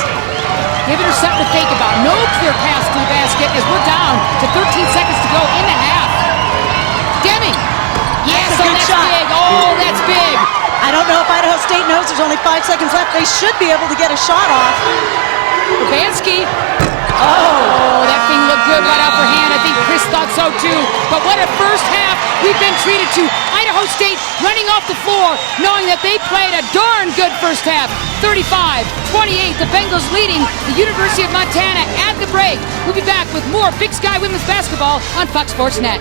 giving her something to think about. No clear pass to the basket as we're down to 13 seconds to go in the half. Deming. Yes, that's shot. Big. Oh, that's big. I don't know if Idaho State knows there's only 5 seconds left. They should be able to get a shot off. Urbanski. Oh, that thing looked good right off her hand. I think Chris thought so too. But what a first half we've been treated to. Idaho State running off the floor, knowing that they played a darn good first half. 35-28, the Bengals leading the University of Montana at the break. We'll be back with more Big Sky Women's Basketball on Fox Sports Net.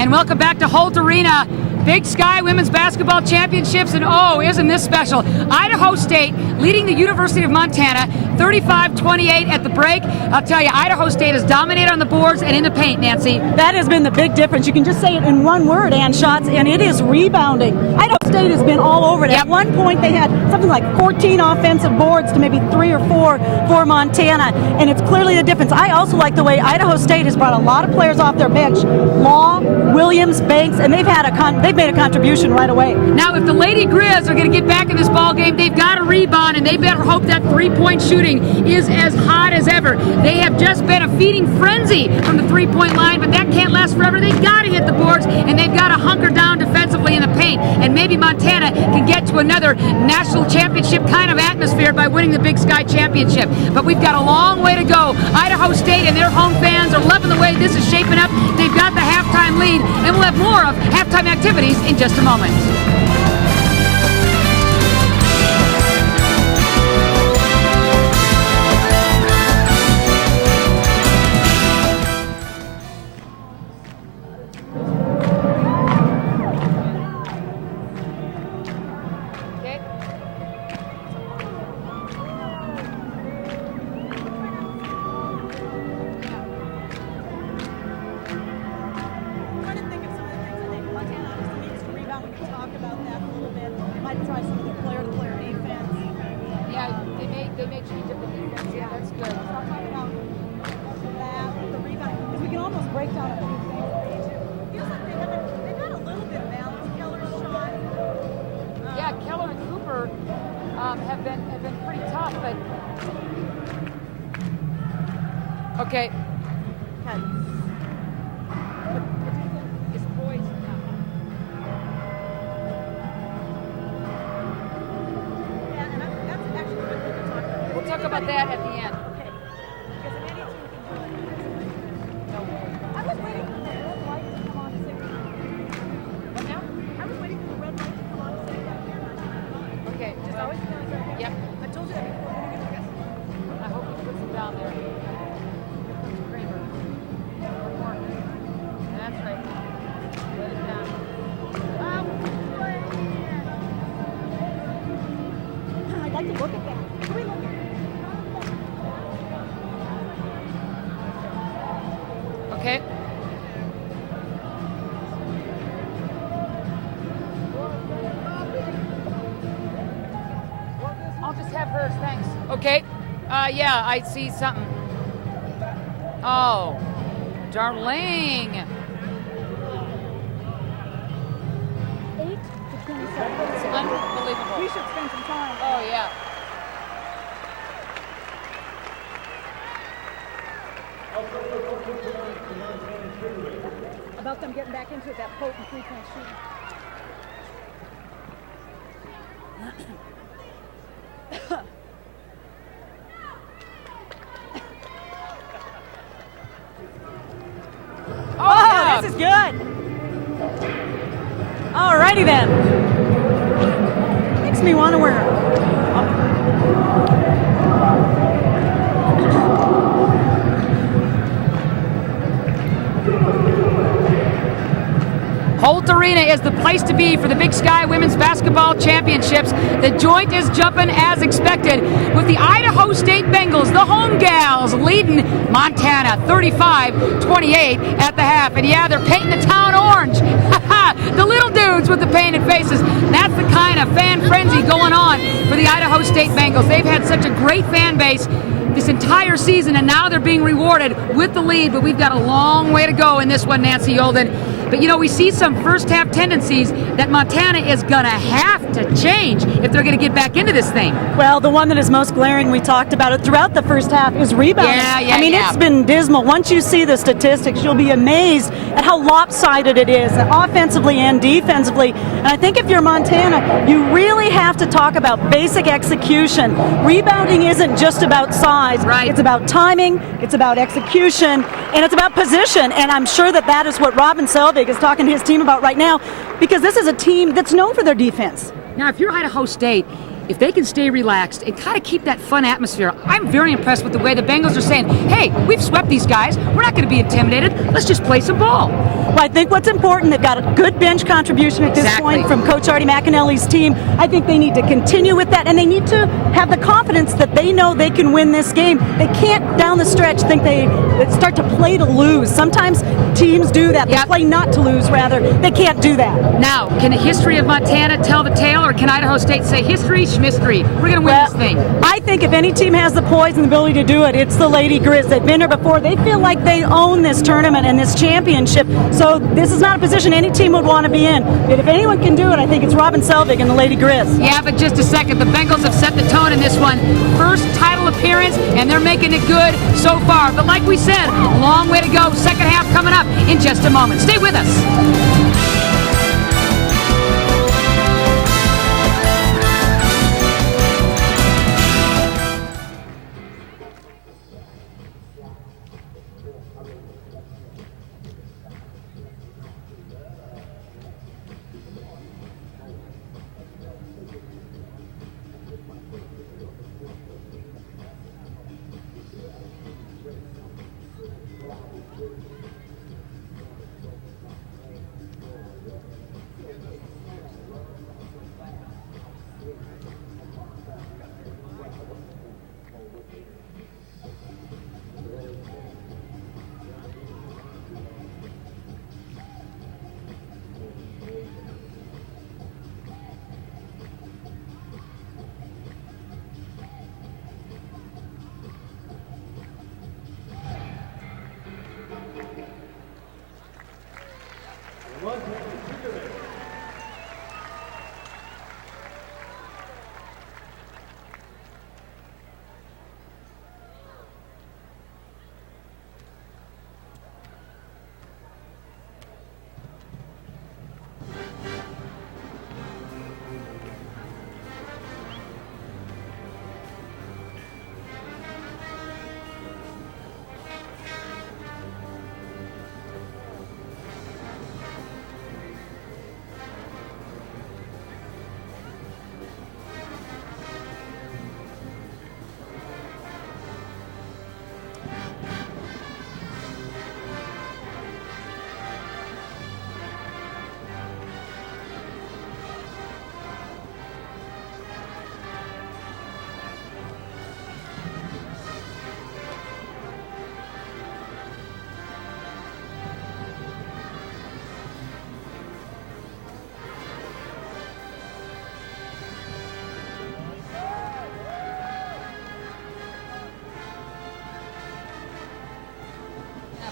And welcome back to Holt Arena. Big Sky Women's Basketball Championships, and oh, isn't this special? Idaho State leading the University of Montana 35-28 at the break. I'll tell you, Idaho State has dominated on the boards and in the paint, Nancy. That has been the big difference. You can just say it in one word, Ann Schatz, and it is rebounding. Idaho State has been all over it. Yep. At one point, they had something like 14 offensive boards to maybe 3 or 4 for Montana, and it's clearly the difference. I also like the way Idaho State has brought a lot of players off their bench. Law, Williams, Banks, and they've made a contribution right away. Now, if the Lady Grizz are going to get back in this ball game, they've got to rebound, and they better hope that three-point shooting is as hot as ever. They have just been a feeding frenzy from the three-point line, but that can't last forever. They've got to hit the boards, and they've got to hunker down defensively in the paint, and maybe Montana can get to another national championship kind of atmosphere by winning the Big Sky Championship. But we've got a long way to go. Idaho State and their home fans are loving the way this is shaping up. They've got the halftime lead, and we'll have more of halftime activities in just a moment. Have been pretty tough, but okay. It's poised now. Yeah, and that's actually what we're talking about. We'll talk about that at the end. Okay. Because if any team can do it, I was waiting for the red light to come on to say. What now? I was waiting for the red light to come on to say that here. Okay. Just always feeling right here. Yep. I told you that before. I hope he puts them down there. Here comes Kramer. One more. That's right. Let it down. I'd like to look at that. Can we look at that? Okay. I'll just have hers, thanks. Okay. Yeah, I see something. Oh, Darling. 8 to 27. It's unbelievable. We should spend some time. Oh, yeah. About them getting back into it, that potent three-point shooting. Oh, this is good. Alrighty then. Makes me want to wear it. Holt Arena is the place to be for the Big Sky Women's Basketball Championships. The joint is jumping as expected with the Idaho State Bengals, the home gals, leading Montana 35-28 at the half. And yeah, they're painting the town orange. The little dudes with the painted faces. That's the kind of fan frenzy going on for the Idaho State Bengals. They've had such a great fan base this entire season, and now they're being rewarded with the lead, but we've got a long way to go in this one, Nancy Yolden. But you know, we see some first half tendencies that Montana is going to have to change if they're going to get back into this thing. Well, the one that is most glaring, we talked about it throughout the first half, is rebounding. I mean, it's been dismal. Once you see the statistics, you'll be amazed at how lopsided it is, offensively and defensively. And I think if you're Montana, you really have to talk about basic execution. Rebounding isn't just about size. Right. It's about timing, it's about execution, and it's about position. And I'm sure that that is what Robin Selvik is talking to his team about right now, because this is a team that's known for their defense. Now, if you're Idaho State, if they can stay relaxed and kind of keep that fun atmosphere, I'm very impressed with the way the Bengals are saying, hey, we've swept these guys. We're not going to be intimidated. Let's just play some ball. Well, I think what's important, they've got a good bench contribution at this point from Coach Artie McAnally's team. I think they need to continue with that, and they need to have the confidence that they know they can win this game. They can't, down the stretch, think they start to play to lose. Sometimes teams do that. They play not to lose, rather. They can't do that. Now, can the history of Montana tell the tale, or can Idaho State say history, schmistery? We're going to win this thing. I think if any team has the poise and the ability to do it, it's the Lady Grizz. They've been here before. They feel like they own this tournament and this championship. So this is not a position any team would want to be in. But if anyone can do it, I think it's Robin Selvik and the Lady Grizz. Yeah, but just a second. The Bengals have set the tone in this one. First title appearance, and they're making it good so far. But like we said, long way to go. Second half coming up in just a moment. Stay with us.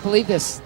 Believe this.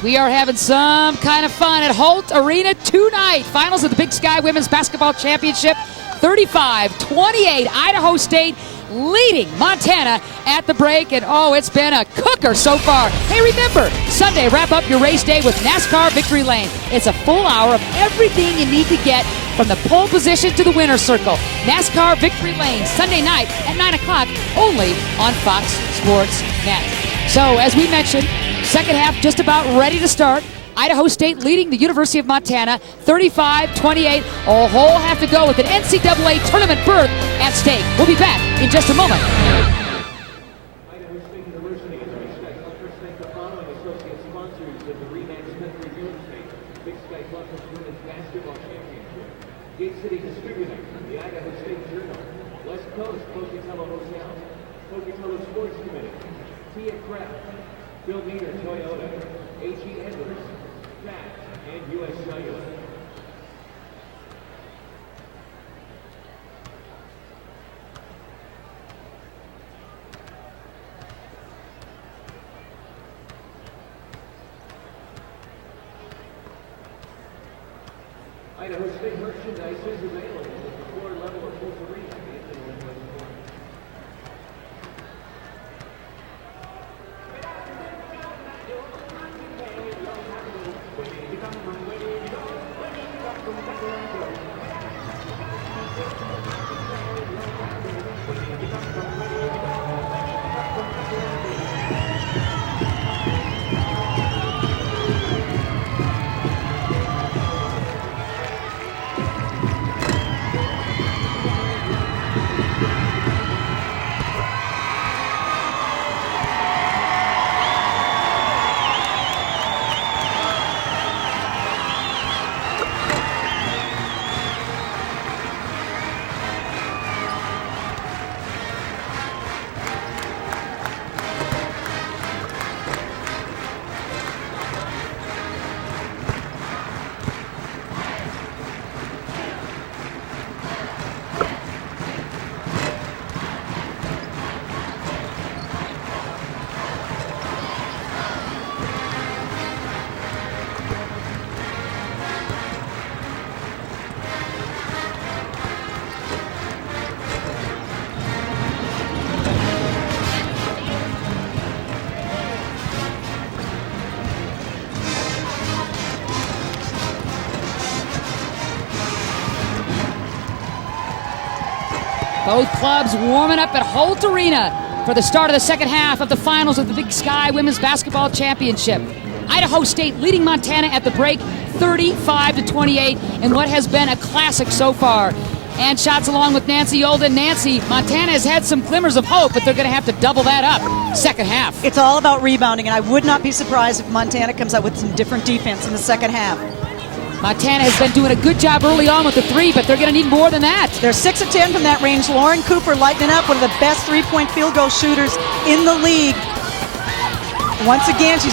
We are having some kind of fun at Holt Arena tonight. Finals of the Big Sky Women's Basketball Championship. 35-28, Idaho State leading Montana at the break. And oh, it's been a cooker so far. Hey, remember, Sunday, wrap up your race day with NASCAR Victory Lane. It's a full hour of everything you need to get from the pole position to the winner's circle. NASCAR Victory Lane, Sunday night at 9 o'clock, only on Fox Sports Net. So, as we mentioned, second half just about ready to start. Idaho State leading the University of Montana 35-28. A whole half to go with an NCAA tournament berth at stake. We'll be back in just a moment. Idaho State University is a respect. I'll first thank the following associate sponsors of the Remax Smith Review State. Big Sky Conference Women's Basketball Championship. Gate City Distributor, the Idaho State Journal, West Coast Pocatello Hotel, Pocatello Sports Committee, Tia Kraft, Bill Meter Toyota, H.E. Edwards, FACT, and U.S. Cellular. Idaho State merchandise is available at the floor level of Holt Arena. Both clubs warming up at Holt Arena for the start of the second half of the finals of the Big Sky Women's Basketball Championship. Idaho State leading Montana at the break 35-28 in what has been a classic so far. And shots along with Nancy Olden. Nancy, Montana has had some glimmers of hope, but they're going to have to double that up second half. It's all about rebounding, and I would not be surprised if Montana comes out with some different defense in the second half. Montana has been doing a good job early on with the three, but they're going to need more than that. They're 6 of 10 from that range. Lauren Cooper lighting up, one of the best three-point field goal shooters in the league. Once again, she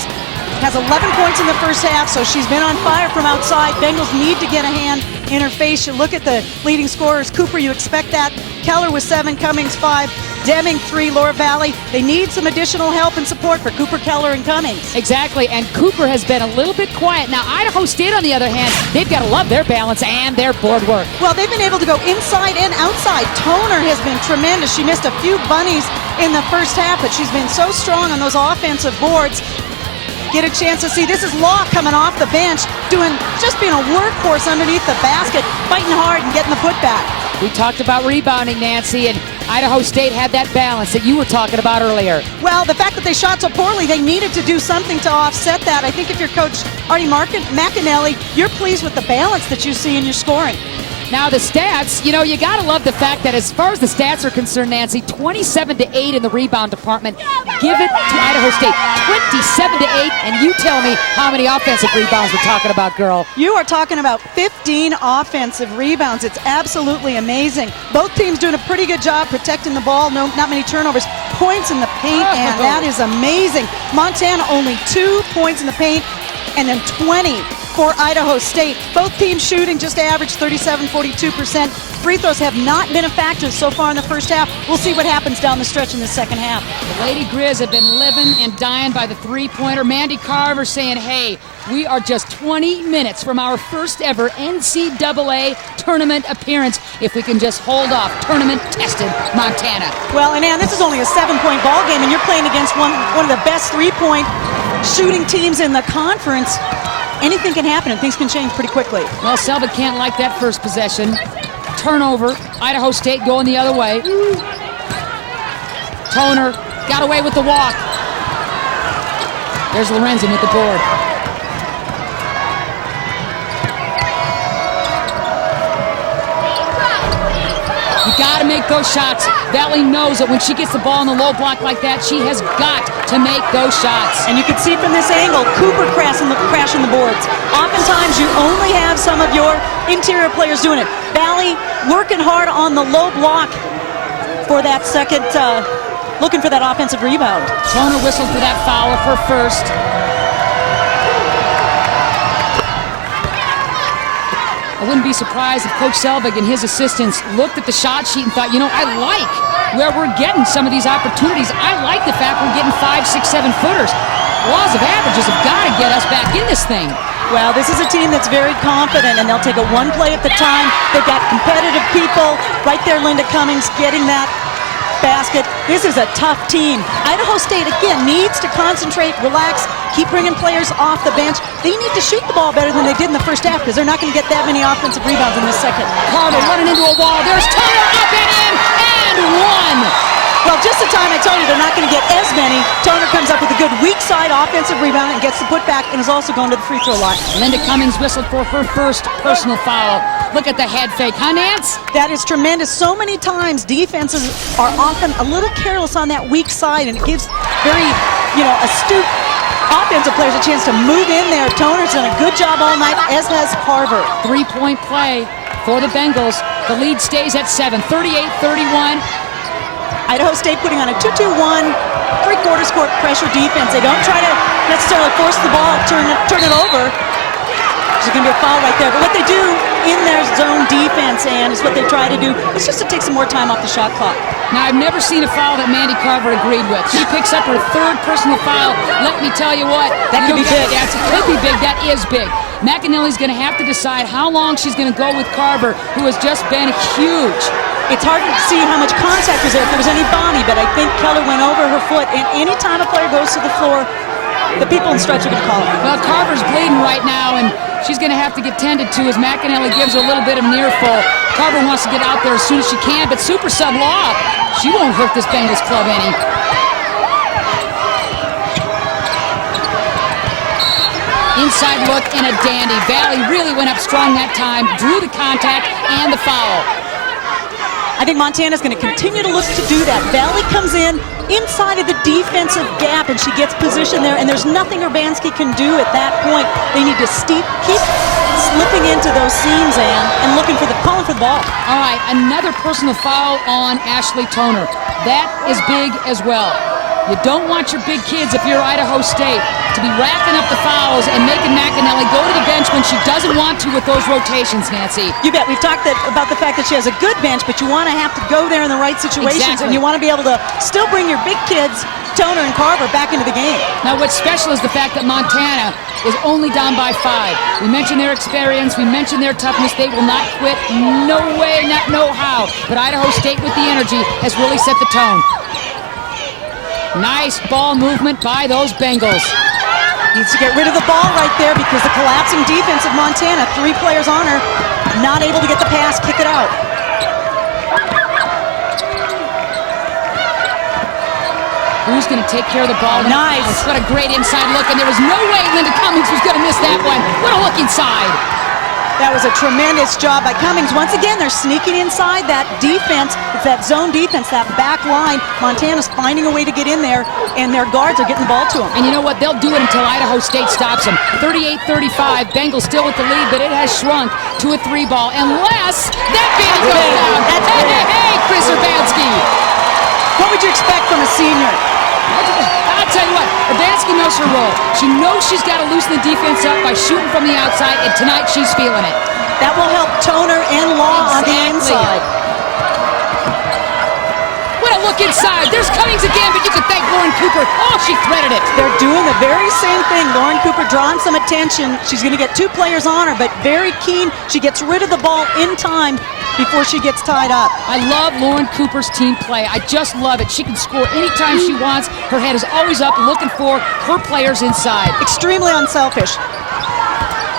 has 11 points in the first half, so she's been on fire from outside. Bengals need to get a hand in her face. You look at the leading scorers. Cooper, you expect that. Keller with 7, Cummings 5, Deming 3, Laura Valley. They need some additional help and support for Cooper, Keller, and Cummings. Exactly, and Cooper has been a little bit quiet. Now, Idaho State, on the other hand, they've got to love their balance and their board work. Well, they've been able to go inside and outside. Toner has been tremendous. She missed a few bunnies in the first half, but she's been so strong on those offensive boards. Get a chance to see, this is Law coming off the bench, just being a workhorse underneath the basket, fighting hard and getting the putback. We talked about rebounding, Nancy, and Idaho State had that balance that you were talking about earlier. Well, the fact that they shot so poorly, they needed to do something to offset that. I think if you're Coach Artie McAnally, you're pleased with the balance that you see in your scoring. Now the stats, you got to love the fact that as far as the stats are concerned, Nancy, 27-8 in the rebound department. Give it to Idaho State, 27-8, and you tell me how many offensive rebounds we're talking about, girl. You are talking about 15 offensive rebounds. It's absolutely amazing. Both teams doing a pretty good job protecting the ball. Not many turnovers. Points in the paint, and that is amazing. Montana only 2 points in the paint, and then 20 for Idaho State. Both teams shooting just average 37-42%. Free throws have not been a factor so far in the first half. We'll see what happens down the stretch in the second half. The Lady Grizz have been living and dying by the three-pointer. Mandy Carver saying, hey, we are just 20 minutes from our first ever NCAA tournament appearance if we can just hold off tournament-tested Montana. Well, and Ann, this is only a 7-point ball game, and you're playing against one of the best three-point shooting teams in the conference. Anything can happen, and things can change pretty quickly. Well, Selvik can't like that first possession. Turnover. Idaho State going the other way. Toner got away with the walk. There's Lorenzen with the board. You got to make those shots. Valley knows that when she gets the ball in the low block like that, she has got to make those shots. And you can see from this angle, Cooper crashing the boards. Oftentimes, you only have some of your interior players doing it. Valley working hard on the low block for that second, looking for that offensive rebound. Toner whistled for that foul of her first. I wouldn't be surprised if Coach Selvik and his assistants looked at the shot sheet and thought, you know, I like where we're getting some of these opportunities. I like the fact we're getting 5, 6, 7 footers. Laws of averages have got to get us back in this thing. Well, this is a team that's very confident, and they'll take it one play at the time. They've got competitive people. Right there, Linda Cummings getting that basket. This is a tough team. Idaho State, again, needs to concentrate, relax, keep bringing players off the bench. They need to shoot the ball better than they did in the first half because they're not going to get that many offensive rebounds in this second. Carver running into a wall. There's Toner up and in, and one. Well, just the time I told you they're not going to get as many, Toner comes up with a good weak side offensive rebound and gets the putback and is also going to the free throw line. Linda Cummings whistled for her first personal foul. Look at the head fake, huh, Nance? That is tremendous. So many times defenses are often a little careless on that weak side, and it gives very, astute offensive players a chance to move in there. Toner's done a good job all night, as has Carver. 3-point play for the Bengals. The lead stays at 7, 38-31. Idaho State putting on a 2-2-1, three-quarters court pressure defense. They don't try to necessarily force the ball, turn it over. There's going to be a foul right there. But what they do in their zone defense, and is what they try to do, is just to take some more time off the shot clock. Now, I've never seen a foul that Mandy Carver agreed with. She picks up her third personal foul. Let me tell you what. That could be big. It could be big. That is big. McAnally's going to have to decide how long she's going to go with Carver, who has just been huge. It's hard to see how much contact was there, if there was any body, but I think Keller went over her foot, and any time a player goes to the floor, the people in stretch are going to call it. Well, Carver's bleeding right now, and she's going to have to get tended to as McAnally gives her a little bit of an earful. Carver wants to get out there as soon as she can, but super sub law, she won't hurt this Bengals club any. Inside look and a dandy. Valley really went up strong that time, drew the contact and the foul. I think Montana's going to continue to look to do that. Valley comes in inside of the defensive gap, and she gets positioned there, and there's nothing Urbanski can do at that point. They need to keep slipping into those seams and calling for the ball. All right, another personal foul on Ashley Toner. That is big as well. You don't want your big kids, if you're Idaho State, to be racking up the fouls and making McAnally go to the bench when she doesn't want to with those rotations, Nancy. You bet. We've talked about the fact that she has a good bench, but you want to have to go there in the right situations, Exactly. and you want to be able to still bring your big kids, Toner and Carver, back into the game. Now, what's special is the fact that Montana is only down by 5. We mentioned their experience. We mentioned their toughness. They will not quit. No way, not no how. But Idaho State with the energy has really set the tone. Nice ball movement by those Bengals. Needs to get rid of the ball right there because the collapsing defense of Montana, 3 players on her, not able to get the pass, kick it out. Who's going to take care of the ball? Nice. What a great inside look, and there was no way Linda Cummings was going to miss that one. What a look inside. That was a tremendous job by Cummings. Once again, they're sneaking inside that defense. It's that zone defense, that back line. Montana's finding a way to get in there, and their guards are getting the ball to them. And you know what? They'll do it until Idaho State stops them. 38-35. Bengals still with the lead, but it has shrunk to a 3 ball. Unless that baby goes down. Hey, Chris Urbanski. What would you expect from a senior? I'll tell you what, Urbanski knows her role. She knows she's got to loosen the defense up by shooting from the outside, and tonight she's feeling it. That will help Toner and Law on the inside. What a look inside. There's Cummings again, but you can thank Lauren Cooper. Oh, she threaded it. They're doing the very same thing. Lauren Cooper drawing some attention. She's going to get 2 players on her, but very keen. She gets rid of the ball in time before she gets tied up. I love Lauren Cooper's team play. I just love it. She can score anytime she wants. Her head is always up looking for her players inside. Extremely unselfish.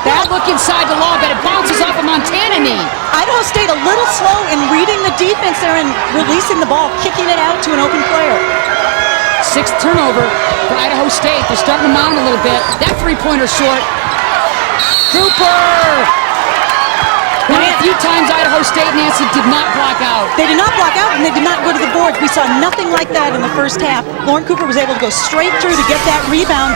That look inside the Law, but it bounces off a Montana knee. Idaho State a little slow in reading the defense there and releasing the ball, kicking it out to an open player. 6th turnover for Idaho State. They're starting to mount a little bit. That 3-pointer short. Cooper! There were a few times Idaho State, Nancy, did not block out. They did not block out, and they did not go to the boards. We saw nothing like that in the first half. Lauren Cooper was able to go straight through to get that rebound.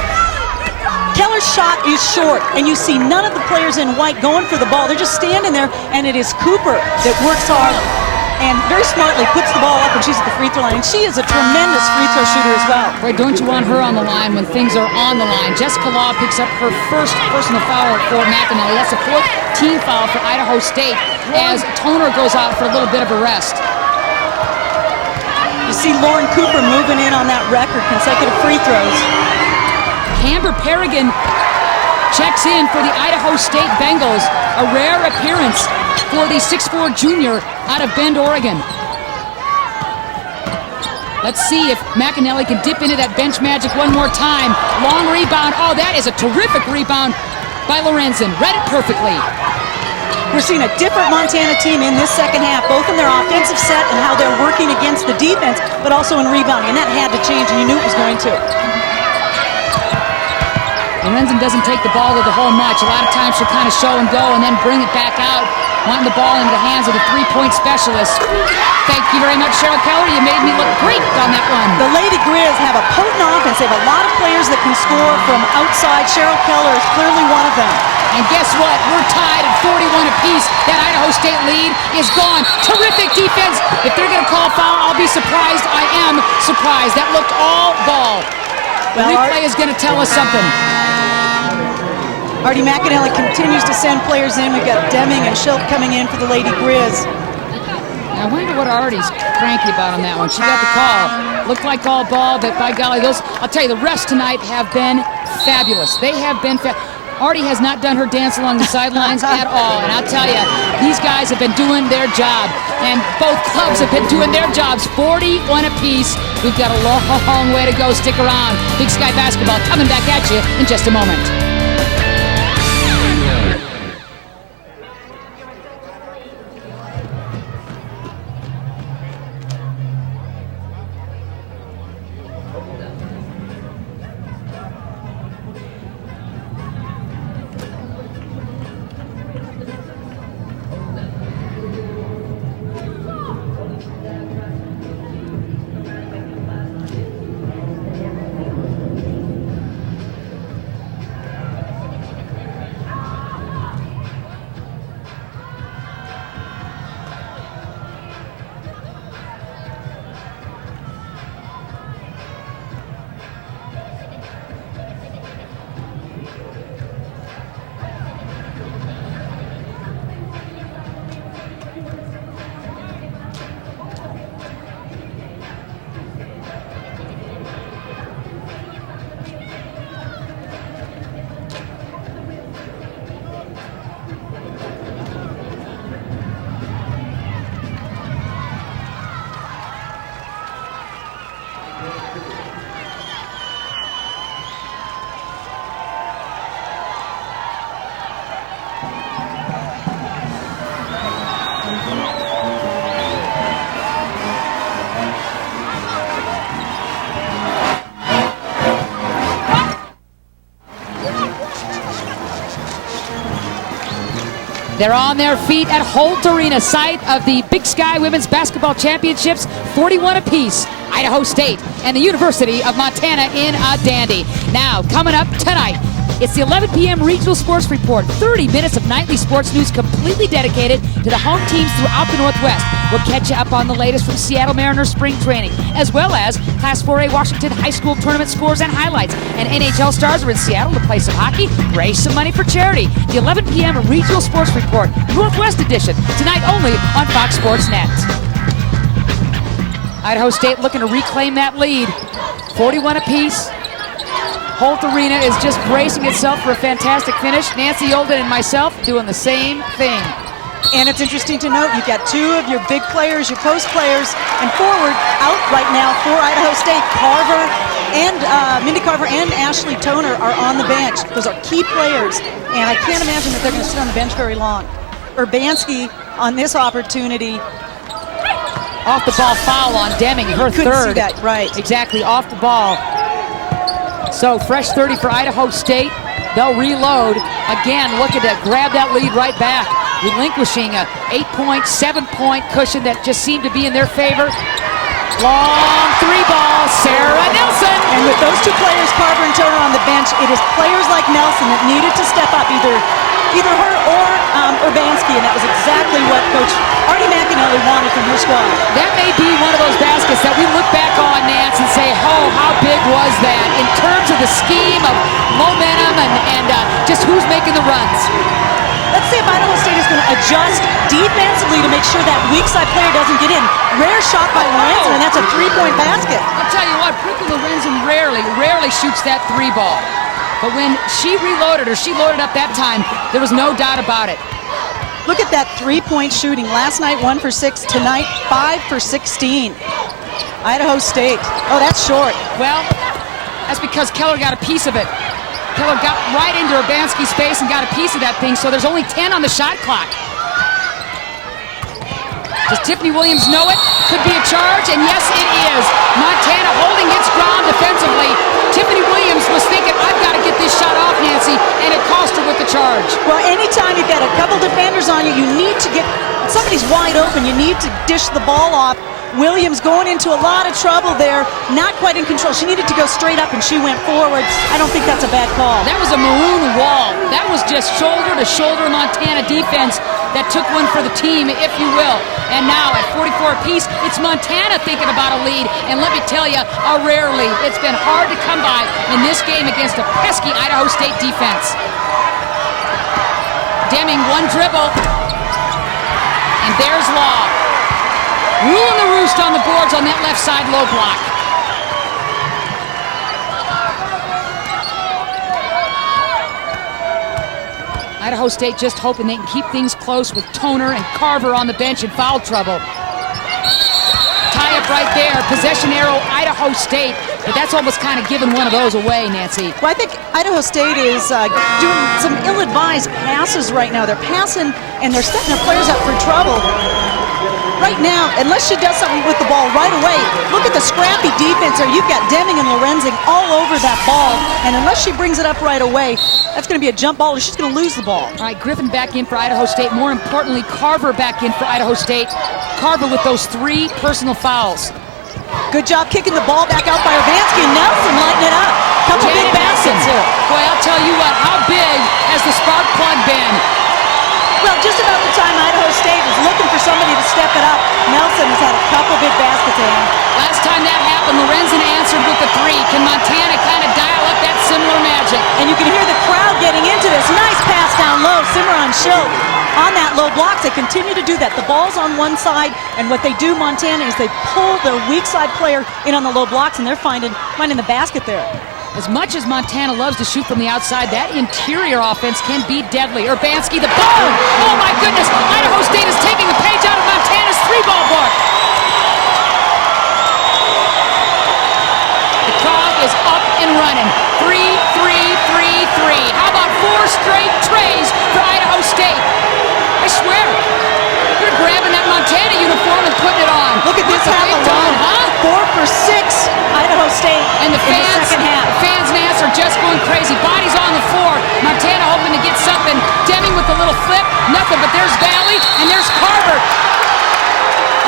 Keller's shot is short, and you see none of the players in white going for the ball. They're just standing there, and it is Cooper that works hard and very smartly puts the ball up, and she's at the free throw line. And she is a tremendous free throw shooter as well. Boy, don't you want her on the line when things are on the line. Jessica Law picks up her first personal foul for McAnally. That's the 4th team foul for Idaho State as Toner goes out for a little bit of a rest. You see Lauren Cooper moving in on that record, consecutive free throws. Amber Perrigan checks in for the Idaho State Bengals. A rare appearance for the 6'4 junior out of Bend, Oregon. Let's see if McAnally can dip into that bench magic one more time. Long rebound. Oh, that is a terrific rebound by Lorenzen. Read it perfectly. We're seeing a different Montana team in this second half, both in their offensive set and how they're working against the defense, but also in rebounding. And that had to change, and you knew it was going to. Lorenzen doesn't take the ball to the hole much. A lot of times she'll kind of show and go and then bring it back out, wanting the ball into the hands of the three-point specialist. Thank you very much, Cheryl Keller. You made me look great on that one. The Lady Grizz have a potent offense. They have a lot of players that can score from outside. Cheryl Keller is clearly one of them. And guess what? We're tied at 41 apiece. That Idaho State lead is gone. Terrific defense. If they're going to call foul, I'll be surprised. I am surprised. That looked all ball. The replay is going to tell us something. Artie McAnally continues to send players in. We've got Deming and Schilt coming in for the Lady Grizz. I wonder what Artie's cranky about on that one. She got the call. Looked like all ball, but by golly, those, I'll tell you, the refs tonight have been fabulous. They have been Artie has not done her dance along the sidelines at all. And I'll tell you, these guys have been doing their job. And both clubs have been doing their jobs. 41 apiece. We've got a long way to go. Stick around. Big Sky Basketball coming back at you in just a moment. They're on their feet at Holt Arena, site of the Big Sky Women's Basketball Championships, 41 apiece. Idaho State and the University of Montana in a dandy. Now, coming up tonight, it's the 11 p.m. Regional Sports Report. 30 minutes of nightly sports news completely dedicated to the home teams throughout the Northwest. We'll catch you up on the latest from Seattle Mariners spring training, as well as Class 4A Washington High School tournament scores and highlights. And NHL stars are in Seattle to play some hockey, raise some money for charity. The 11 p.m. Regional Sports Report, Northwest Edition, tonight only on Fox Sports Net. Idaho State looking to reclaim that lead. 41 apiece. Holt Arena is just bracing itself for a fantastic finish. Nancy Yolden and myself doing the same thing. And it's interesting to note, you've got two of your big players, your post players, and forward out right now for Idaho State. Carver and Mandy Carver and Ashley Toner are on the bench. Those are key players, and I can't imagine that they're going to sit on the bench very long. Urbanski on this opportunity. Off the ball foul on Deming, her Couldn't third. see that, right. Exactly, off the ball. So fresh 30 for Idaho State. They'll reload. Again, looking to grab that lead right back. relinquishing a 8-point, 7-point cushion that just seemed to be in their favor. Long three ball, Sarah Nelson. And with those two players, Carver and Toner, on the bench, it is players like Nelson that needed to step up, either her or Urbanski, and that was exactly what Coach Artie McAnally wanted from her squad. That may be one of those baskets that we look back on, Nance, and say, oh, how big was that in terms of the scheme of momentum and just who's making the runs. Let's see if Idaho State is going to adjust defensively to make sure that weak side player doesn't get in. Rare shot by Lorenzen, and that's a three-point basket. I'll tell you what, Brooklyn Lorenzen rarely shoots that three ball. But when she reloaded, or she loaded up that time, there was no doubt about it. Look at that three-point shooting. Last night, 1 for 6. Tonight, 5 for 16. Idaho State. Oh, that's short. Well, that's because Keller got a piece of it. Keller got right into Urbanski's space and got a piece of that thing, so there's only 10 on the shot clock. Does Tiffany Williams know it? Could be a charge, and yes, it is. Montana holding its ground defensively. Tiffany Williams was thinking, I've got to get this shot off, Nancy, and it cost her with the charge. Well, anytime you've got a couple defenders on you, you need to get, somebody's wide open, you need to dish the ball off. Williams going into a lot of trouble there, not quite in control. She needed to go straight up, and she went forward. I don't think that's a bad call. That was a maroon wall. That was just shoulder-to-shoulder Montana defense that took one for the team, if you will. And now at 44 apiece, it's Montana thinking about a lead. And let me tell you, a rare lead. It's been hard to come by in this game against a pesky Idaho State defense. Deming one dribble, and there's Law. Ruling the roost on the boards on that left side low block. Idaho State just hoping they can keep things close with Toner and Carver on the bench in foul trouble. Tie up right there, possession arrow, Idaho State, but that's almost kind of giving one of those away, Nancy. Well, I think Idaho State is doing some ill-advised passes right now. They're passing and they're setting their players up for trouble. Right now, unless she does something with the ball right away, look at the scrappy defense there. You've got Deming and Lorenzing all over that ball, and unless she brings it up right away, that's going to be a jump ball, or she's going to lose the ball. All right, Griffin back in for Idaho State. More importantly, Carver back in for Idaho State. Carver with those 3 personal fouls. Good job kicking the ball back out by Urbanski, and Nelson lighting it up. Couple big baskets here. Boy, I'll tell you what, how big has the spark plug been? Well, just about the time Idaho State was looking for somebody to step it up, Nelson has had a couple big baskets in him. Last time that happened, Lorenzen answered with the 3. Can Montana kind of dial up that similar magic? And you can hear the crowd getting into this. Nice pass down low, Cimarron Schilt on that low blocks. They continue to do that. The ball's on one side, and what they do, Montana, is they pull their weak side player in on the low blocks, and they're finding the basket there. As much as Montana loves to shoot from the outside, that interior offense can be deadly. Urbanski, the boom! Oh my goodness! Idaho State is taking the page out of Montana's 3-ball book. The crowd is up and running. 3, 3, 3, 3. How about 4 straight trays for Idaho State? I swear, they're grabbing that Montana uniform and putting it on. Look at this half alone, huh? 4 for 6, Idaho State and the fans, in the second half. The fans, Nance, are just going crazy. Bodies on the floor. Montana hoping to get something. Deming with a little flip. Nothing, but there's Valley, and there's Carver.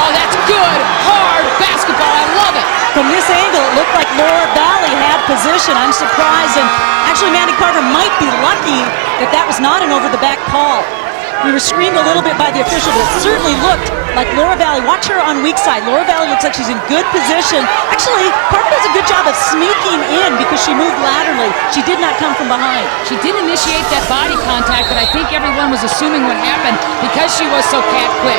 Oh, that's good, hard basketball. I love it. From this angle, it looked like Laura Valley had position. I'm surprised, and actually Mandy Carver might be lucky that that was not an over-the-back call. We were screened a little bit by the official, but it certainly looked like Laura Valley. Watch her on weak side. Laura Valley looks like she's in good position. Actually, Carver does a good job of sneaking in because she moved laterally. She did not come from behind. She didn't initiate that body contact, but I think everyone was assuming what happened because she was so cat quick.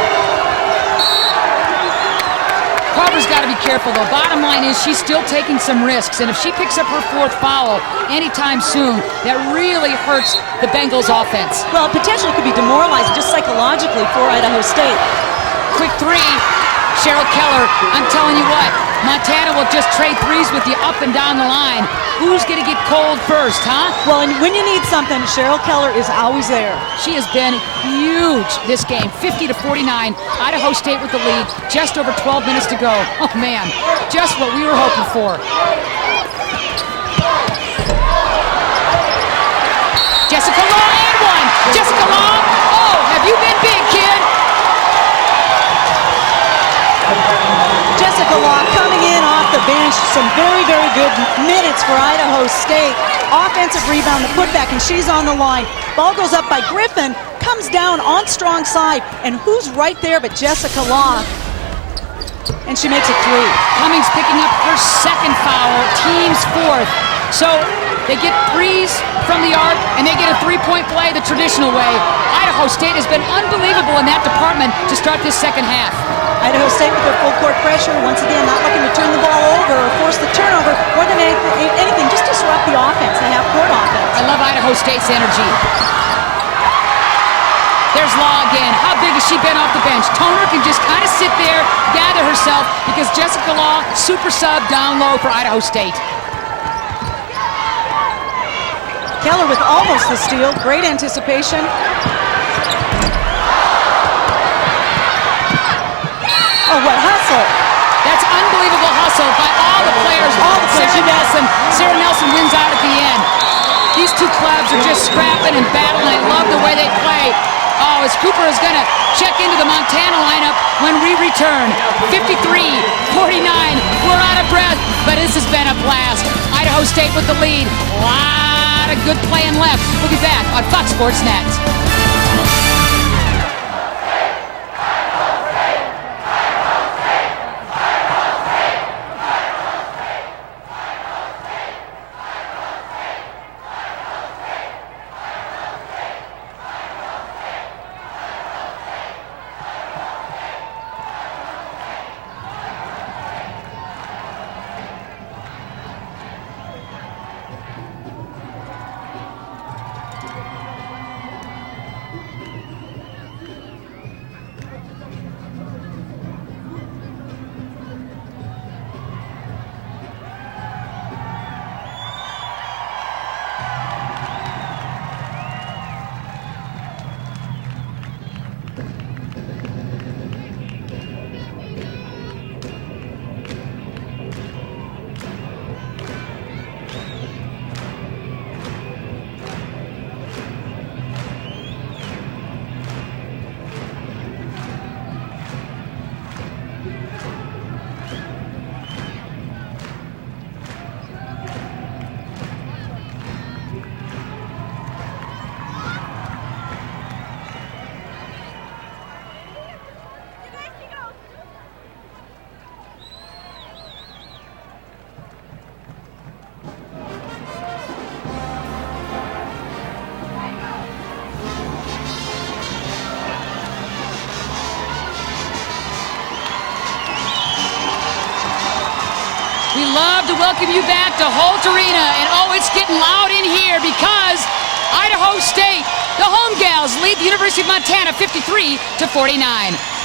Carver's got to be careful, though. Bottom line is she's still taking some risks, and if she picks up her 4th foul anytime soon, that really hurts the Bengals' offense. Well, potentially could be demoralizing just psychologically for Idaho State. Quick 3, Cheryl Keller. I'm telling you what, Montana will just trade 3s with you up and down the line. Who's going to get cold first, huh? Well, and when you need something, Cheryl Keller is always there. She has been huge this game, 50-49. Idaho State with the lead, just over 12 minutes to go. Oh, man, just what we were hoping for. Jessica Law and 1. Jessica Law, oh, have Have you been big, kid? Jessica Law coming in off the bench. Some very, very good minutes for Idaho State. Offensive rebound, the putback, and she's on the line. Ball goes up by Griffin, comes down on strong side, and who's right there but Jessica Law? And she makes it 3. Cummings picking up her second foul, team's 4th. So they get threes from the arc, and they get a three-point play the traditional way. Idaho State has been unbelievable in that department to start this second half. Idaho State with their full court pressure, once again not looking to turn the ball over or force the turnover, more than anything, just disrupt the offense, the half-court offense. I love Idaho State's energy. There's Law again. How big has she been off the bench? Toner can just kind of sit there, gather herself, because Jessica Law, super sub down low for Idaho State. Keller with almost the steal. Great anticipation. Oh, what hustle. That's unbelievable hustle by all the players. Sarah Nelson wins out at the end. These two clubs are just scrapping and battling. I love the way they play. Oh, as Cooper is going to check into the Montana lineup when we return. 53-49. We're out of breath, but this has been a blast. Idaho State with the lead. A lot of good playing left. We'll be back on Fox Sports Net. We love to welcome you back to Holt Arena, and oh, it's getting loud in here because Idaho State, the home gals, lead the University of Montana 53-49.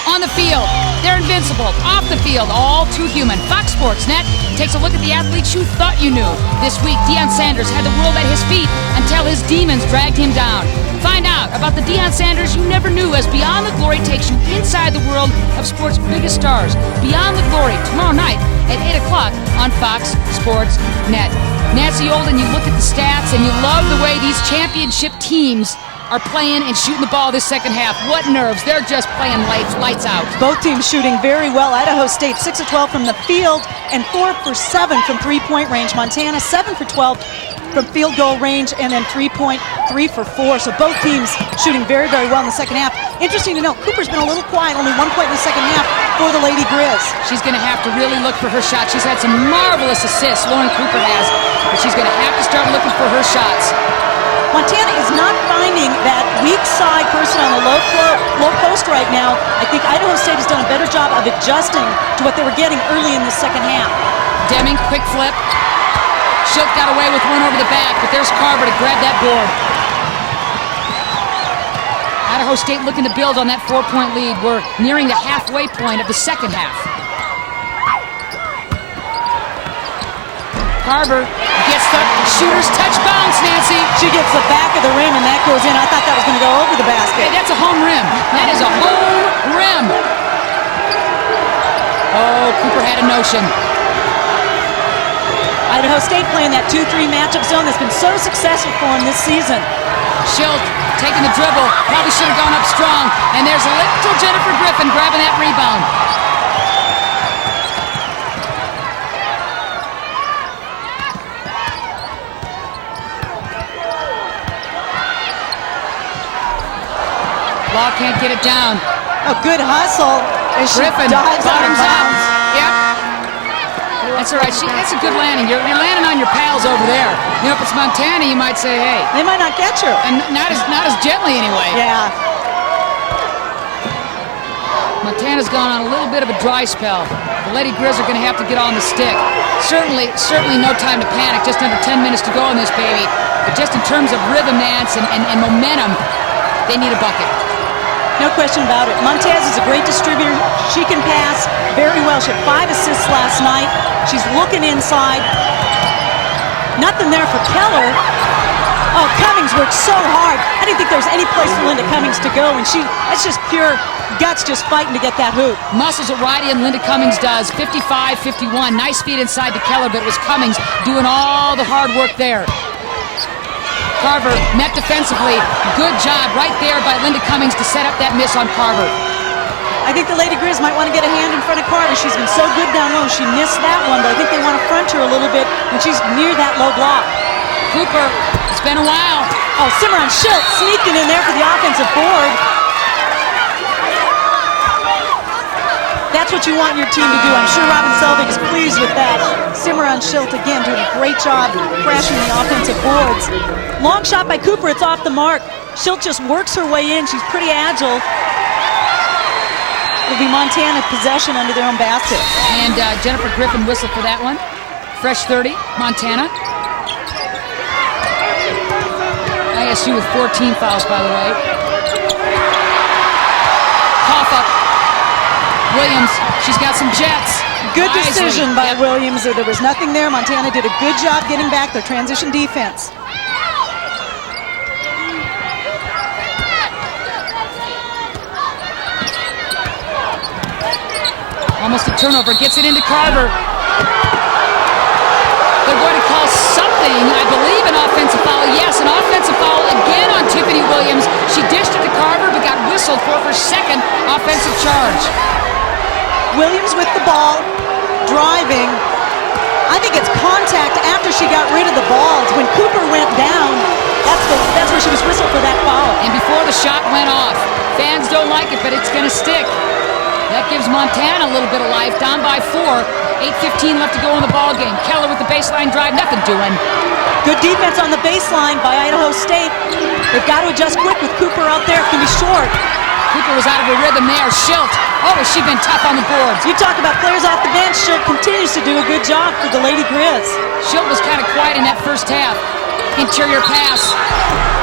On the field, they're invincible. Off the field, all too human. Fox Sports Net takes a look at the athletes you thought you knew. This week, Deion Sanders had the world at his feet until his demons dragged him down. Find out about the Deion Sanders you never knew as Beyond the Glory takes you inside the world of sports' biggest stars. Beyond the Glory, tomorrow night at 8 o'clock on Fox Sports Net. Nancy Olden, you look at the stats and you love the way these championship teams are playing and shooting the ball this second half. What nerves. They're just playing lights out. Both teams shooting very well. Idaho State 6 of 12 from the field and 4 for 7 from three-point range. Montana 7 for 12 from field goal range and then 3 for 4. So both teams shooting very, very well in the second half. Interesting to note, Cooper's been a little quiet, only 1 point in the second half for the Lady Grizz. She's going to have to really look for her shot. She's had some marvelous assists, Lauren Cooper has, but she's going to have to start looking for her shots. Montana is not finding that weak side person on the low post right now. I think Idaho State has done a better job of adjusting to what they were getting early in the second half. Deming, quick flip. Schilk got away with one over the back, but there's Carver to grab that board. Idaho State looking to build on that 4-point lead. We're nearing the halfway point of the second half. Carver gets the shooter's touch bounce, Nancy. She gets the back of the rim, and that goes in. I thought that was going to go over the basket. Hey, that's a home rim. That is a home rim. Oh, Cooper had a notion. Idaho State playing that 2-3 matchup zone that's been so successful for them this season. Schilk taking the dribble. Probably should have gone up strong. And there's a little Jennifer Griffin grabbing that rebound. Ball can't get it down. A good hustle. And she Griffin, dives out of bottoms up. bounds. Yep. That's all right. That's a good landing. You're landing on your pals over there. You know, if it's Montana, you might say, hey. They might not catch her. And not as gently anyway. Yeah. Montana's gone on a little bit of a dry spell. The Lady Grizz are going to have to get on the stick. Certainly no time to panic. Just under 10 minutes to go in this baby. But just in terms of rhythm, Nance, and momentum, they need a bucket. No question about it. Montez is a great distributor. She can pass very well. She had 5 assists last night. She's looking inside. Nothing there for Keller. Oh, Cummings worked so hard. I didn't think there was any place for Linda Cummings to go, and that's just pure guts, just fighting to get that hoop. Muscles of Ridey and Linda Cummings does. 55-51. Nice feed inside to Keller, but it was Cummings doing all the hard work there. Carver met defensively. Good job right there by Linda Cummings to set up that miss on Carver. I think the Lady Grizz might want to get a hand in front of Carver. She's been so good down low. She missed that one, but I think they want to front her a little bit when she's near that low block. Cooper, it's been a while. Oh, Cimarron Schultz sneaking in there for the offensive board. That's what you want your team to do. I'm sure Robin Selvik is pleased with that. Cimarron Schultz, again, doing a great job crashing the offensive boards. Long shot by Cooper. It's off the mark. Schultz just works her way in. She's pretty agile. It'll be Montana possession under their own basket. And Jennifer Griffin whistled for that one. Fresh 30, Montana. ISU with 14 fouls, by the way. Cough up. Williams, she's got some jets. Good Wisely. decision by Yep. Williams. There was nothing there. Montana did a good job getting back their transition defense. Almost a turnover. Gets it into Carver. They're going to call something, I believe, an offensive foul. Yes, an offensive foul again on Tiffany Williams. She dished it to Carver, but got whistled for her second offensive charge. Williams with the ball, driving. I think it's contact after she got rid of the ball. When Cooper went down, that's where she was whistled for that foul. And before the shot went off. Fans don't like it, but it's going to stick. That gives Montana a little bit of life, down by 4. 8:15 left to go in the ball game. Keller with the baseline drive, nothing doing. Good defense on the baseline by Idaho State. They've got to adjust quick with Cooper out there. It can be short. Cooper was out of her rhythm there. Schilt. Oh, has she been tough on the boards? You talk about players off the bench. Schilt continues to do a good job for the Lady Grizz. Schilt was kind of quiet in that first half. Interior pass.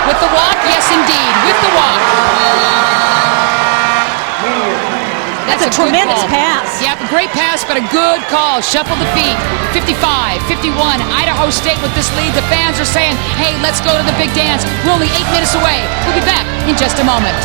With the walk? Yes, indeed. With the walk. That's a tremendous pass. Yeah, a great pass, but a good call. Shuffle the feet. 55-51. Idaho State with this lead. The fans are saying, hey, let's go to the big dance. We're only 8 minutes away. We'll be back in just a moment.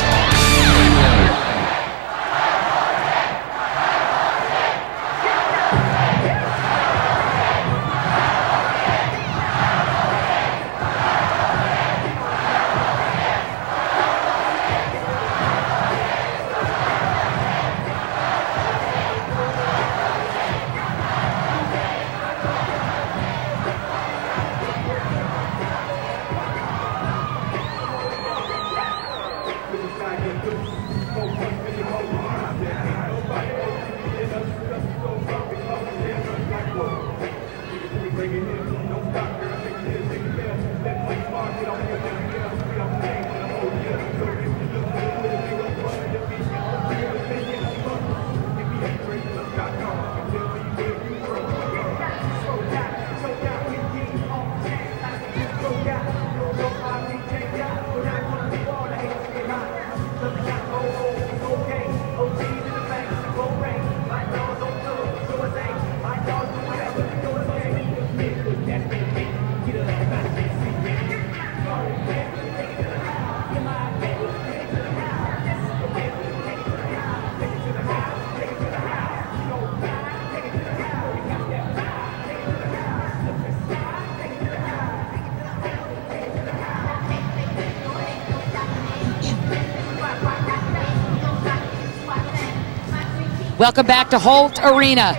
Welcome back to Holt Arena.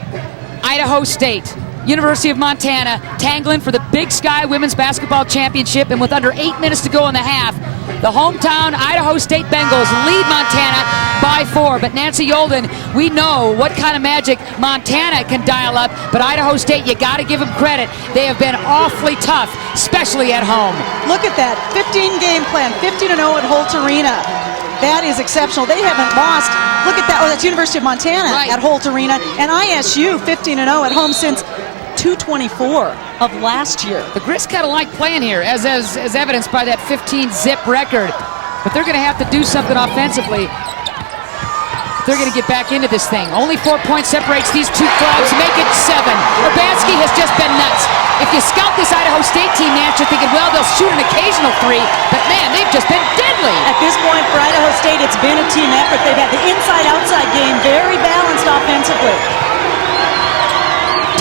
Idaho State, University of Montana, tangling for the Big Sky Women's Basketball Championship, and with under 8 minutes to go in the half, the hometown Idaho State Bengals lead Montana by 4. But Nancy Yolden, we know what kind of magic Montana can dial up, but Idaho State, you got to give them credit. They have been awfully tough, especially at home. Look at that, 15-game plan, 15-0 at Holt Arena. That is exceptional. They haven't lost. Look at that. Oh, that's University of Montana at Holt Arena. And ISU 15-0 at home since 2/24 of last year. The Grizz kind of like playing here, as evidenced by that 15-zip record. But they're going to have to do something offensively. They're going to get back into this thing. Only 4 points separates these two clubs. Make it 7. Urbanski has just been nuts. If you scout this Idaho State team, Nance, you're thinking, well, they'll shoot an occasional 3. But, man, they've just been deadly. At this point for Idaho State, it's been a team effort. They've had the inside-outside game, very balanced offensively.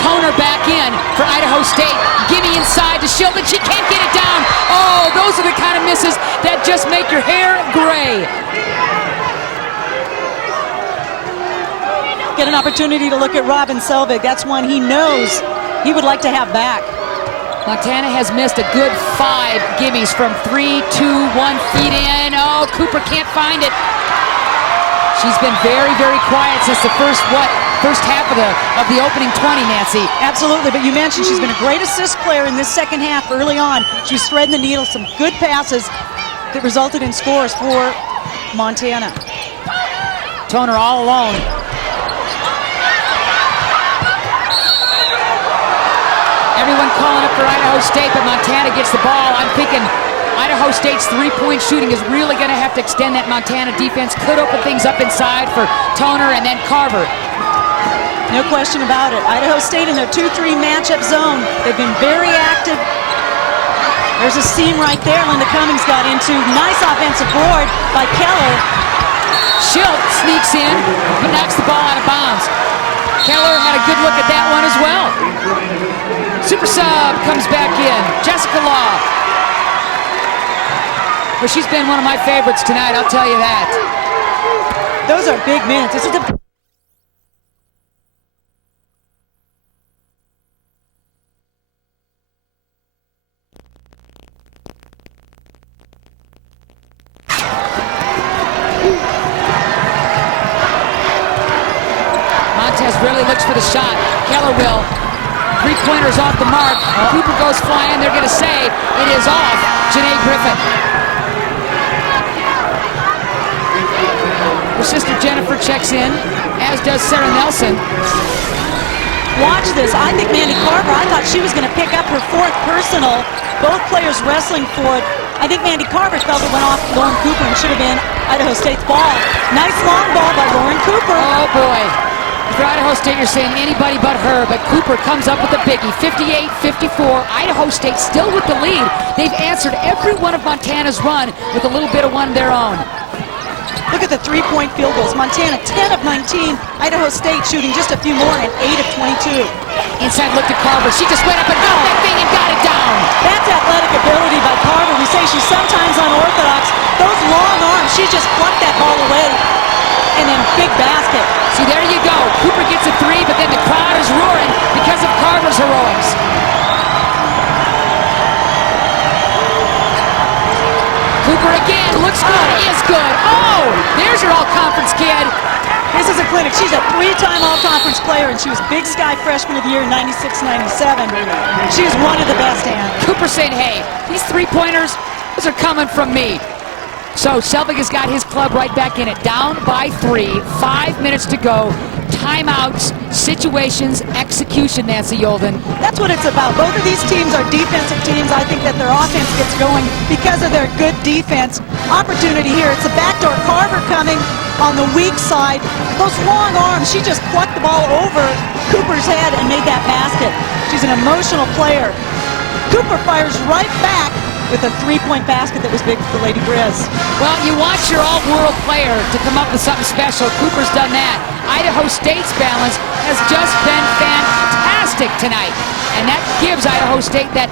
Toner back in for Idaho State. Gimme inside to Shilton. She can't get it down. Oh, those are the kind of misses that just make your hair gray. Get an opportunity to look at Robin Selvik. That's one he knows he would like to have back. Montana has missed a good 5 gimmies from 3, 2, 1 feet in. Oh, Cooper can't find it. She's been very, very quiet since the first half of the opening 20, Nancy. Absolutely, but you mentioned she's been a great assist player in this second half early on. She was threading the needle, some good passes that resulted in scores for Montana. Toner all alone. Everyone calling up for Idaho State, but Montana gets the ball. I'm thinking Idaho State's three-point shooting is really going to have to extend that Montana defense. Could open things up inside for Toner and then Carver. No question about it. Idaho State in their 2-3 matchup zone. They've been very active. There's a seam right there. Linda Cummings got into. Nice offensive board by Keller. Schilt sneaks in, but knocks the ball out of bounds. Keller had a good look at that one as well. Super sub comes back in. Jessica Law. Well, she's been one of my favorites tonight, I'll tell you that. Those are big minutes. This is a Montez really looks for the shot. Keller will. 3-pointers off the mark. Cooper goes flying. They're going to say it is off. Janae Griffin. Her sister Jennifer checks in, as does Sarah Nelson. Watch this. I think Mandy Carver, I thought she was going to pick up her 4th personal. Both players wrestling for it. I think Mandy Carver felt it went off Lauren Cooper and should have been Idaho State's ball. Nice long ball by Lauren Cooper. Oh, boy. For Idaho State, you're saying anybody but her, but Cooper comes up with a biggie. 58-54. Idaho State still with the lead. They've answered every one of Montana's run with a little bit of one of their own. Look at the 3-point field goals. Montana 10 of 19. Idaho State shooting just a few more and 8 of 22. Inside look to Carver. She just went up and got that thing and got it down. That's athletic ability by Carver. We say she's sometimes unorthodox. Those long arms, she just plucked that ball away. And then big basket. See, there you go. Cooper gets a 3, but then the crowd is roaring because of Carver's heroics. Cooper again, looks good, is good. Oh, there's your all-conference kid. This is a clinic. She's a 3-time all-conference player, and she was Big Sky Freshman of the Year in 96-97. She is one of the best hands. Cooper saying, hey, these 3-pointers, those are coming from me. So Selvik has got his club right back in it. Down by 3, 5 minutes to go. Timeouts, situations, execution, Nancy Yolden. That's what it's about. Both of these teams are defensive teams. I think that their offense gets going because of their good defense. Opportunity here. It's a backdoor. Carver coming on the weak side. Those long arms, she just plucked the ball over Cooper's head and made that basket. She's an emotional player. Cooper fires right back with a 3-point basket that was big for Lady Grizz. Well, you want your all-world player to come up with something special. Cooper's done that. Idaho State's balance has just been fantastic tonight. And that gives Idaho State that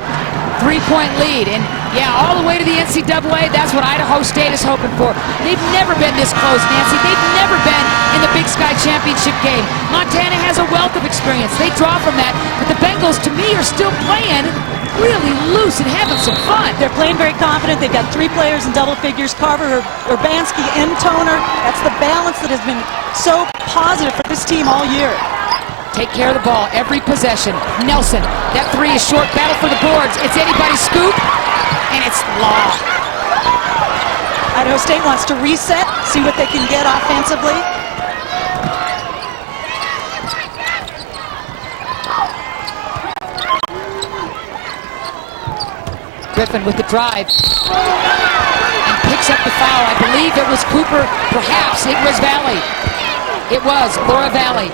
3-point lead. And yeah, all the way to the NCAA, that's what Idaho State is hoping for. They've never been this close, Nancy. They've never been in the Big Sky Championship game. Montana has a wealth of experience. They draw from that. But the Bengals, to me, are still playing really loose and having some fun. They're playing very confident. They've got 3 players in double figures. Carver, Urbanski, and Toner. That's the balance that has been so positive for this team all year. Take care of the ball every possession. Nelson, that 3 is short. Battle for the boards. It's anybody's scoop, and it's Law. Idaho State wants to reset, see what they can get offensively. Griffin with the drive and picks up the foul. I believe it was Cooper. Perhaps it was Valley. It was Laura Valley.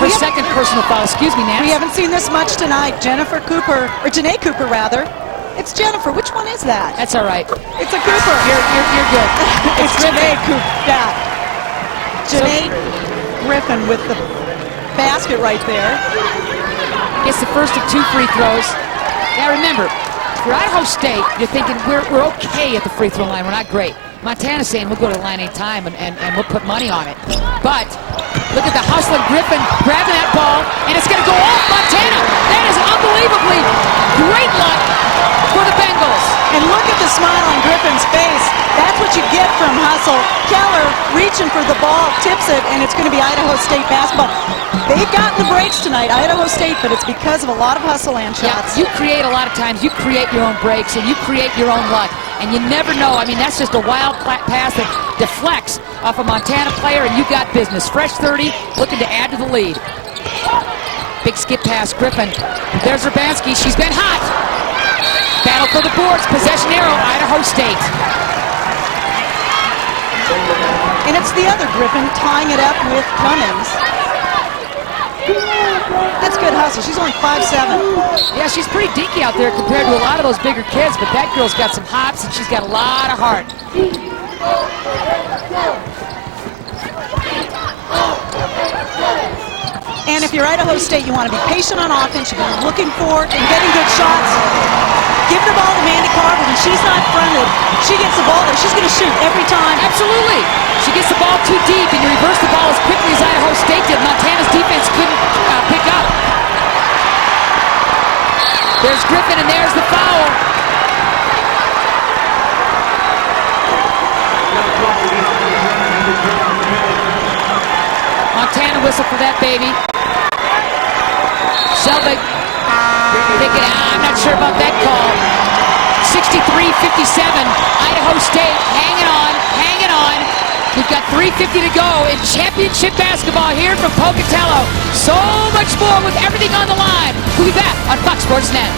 Her second personal foul. Excuse me, Nancy. We haven't seen this much tonight. Jennifer Cooper, or Janae Cooper rather. It's Jennifer. Which one is that? That's all right. It's a Cooper. You're good. It's Janae Cooper. Yeah. Janae Griffin with the basket right there. Gets the first of 2 free throws. Now remember, for Idaho State, you're thinking we're okay at the free throw line. We're not great. Montana's saying we'll go to the line anytime and we'll put money on it. But look at the hustling Griffin grabbing that ball, and it's going to go off Montana. That is unbelievably great luck for the Bengals. And look at the smile on Griffin's face. That's what you get from hustle. Keller reaching for the ball, tips it, and it's going to be Idaho State basketball. They've gotten the breaks tonight, Idaho State, but it's because of a lot of hustle and shots. Yeah, you create a lot of times. You create your own breaks, and you create your own luck. And you never know. I mean, that's just a wild pass that deflects off a Montana player, and you got business. Fresh 30, looking to add to the lead. Big skip pass, Griffin. There's Urbanski. She's been hot. Battle for the boards. Possession arrow, Idaho State. And it's the other Griffin tying it up with Cummings. That's good hustle. She's only 5'7". Yeah, she's pretty dinky out there compared to a lot of those bigger kids, but that girl's got some hops and she's got a lot of heart. And if you're Idaho State, you want to be patient on offense. You've been looking for and getting good shots. Give the ball to Mandy Carver. When she's not fronted, she gets the ball there. She's going to shoot every time. Absolutely. She gets the ball too deep, and you reverse the ball as quickly as Idaho State did. Montana's defense couldn't pick up. There's Griffin, and there's the foul. Montana whistle for that baby. Selvik thinking, I'm not sure about that call. 63-57, Idaho State hanging on, hanging on. We've got 3:50 to go in championship basketball here from Pocatello. So much more with everything on the line. We'll be back on Fox Sports Net.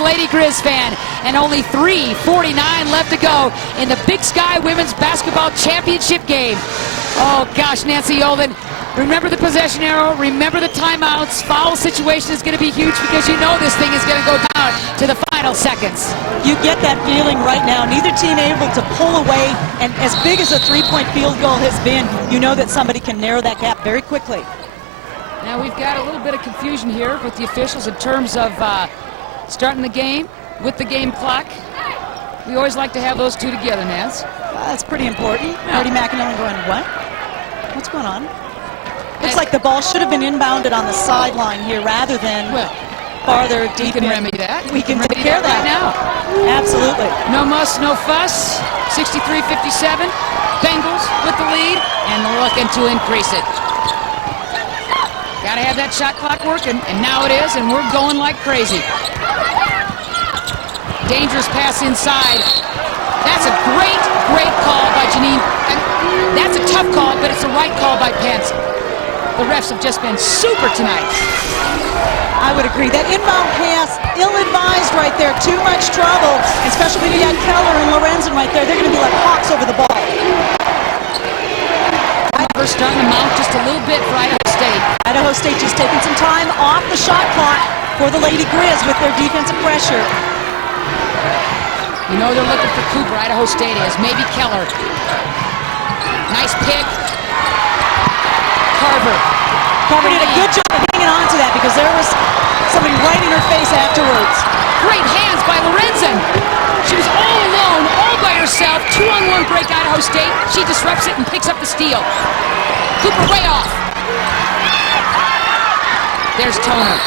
Lady Grizz fan, and only 3:49 left to go in the Big Sky Women's Basketball Championship game. Oh gosh, Nancy Yolanda, remember the possession arrow, remember the timeouts. Foul situation is going to be huge because you know this thing is going to go down to the final seconds. You get that feeling right now. Neither team able to pull away, and as big as a 3-point field goal has been, you know that somebody can narrow that gap very quickly. Now we've got a little bit of confusion here with the officials in terms of starting the game with the game clock. We always like to have those two together, Nance. That's pretty important. Yeah. Marty McAnally going, what? What's going on? Looks like the ball should have been inbounded on the sideline here rather than farther deep. We can remedy that. We can take care of that right now. Absolutely. No muss, no fuss. 63-57. Bengals with the lead and looking to increase it. Got to have that shot clock working, and now it is, and we're going like crazy. Dangerous pass inside. That's a great, great call by Janine. That's a tough call, but it's the right call by Pence. The refs have just been super tonight. I would agree. That inbound pass, ill-advised right there. Too much trouble, especially when you got Keller and Lorenzen right there. They're going to be like hawks over the ball. We're starting to mount just a little bit for Idaho State. Idaho State just taking some time off the shot clock for the Lady Grizz with their defensive pressure. You know they're looking for Cooper. Idaho State is. Maybe Keller. Nice pick. Carver did a good job of hanging on to that because there was somebody right in her face afterwards. Great hands by Lorenzen. She was all alone, all by herself. 2-on-1 break Idaho State. She disrupts it and picks up the steal. Cooper way off. There's Toner.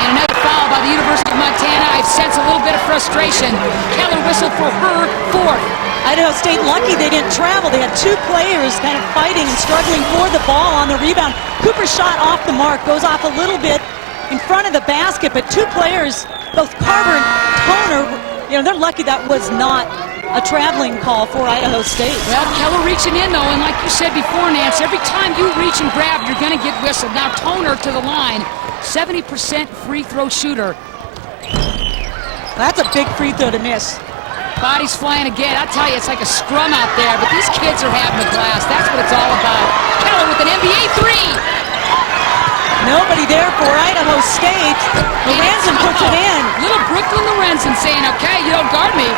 And another foul by the University of Montana. I sense a little bit of frustration. Keller whistled for her fourth. Idaho State lucky they didn't travel. They had two players kind of fighting and struggling for the ball on the rebound. Cooper's shot off the mark, goes off a little bit in front of the basket, but two players, both Carver and Toner, they're lucky that was not a traveling call for Idaho State. Well, Keller reaching in, though, and like you said before, Nance, every time you reach and grab, you're going to get whistled. Now Toner to the line, 70% free throw shooter. That's a big free throw to miss. Bodies flying again. I tell you, it's like a scrum out there, but these kids are having a blast. That's what it's all about. Keller with an NBA three. Nobody there for Idaho State. Lorenzen puts it in. Little Brooklyn Lorenzen saying, okay, you don't guard me.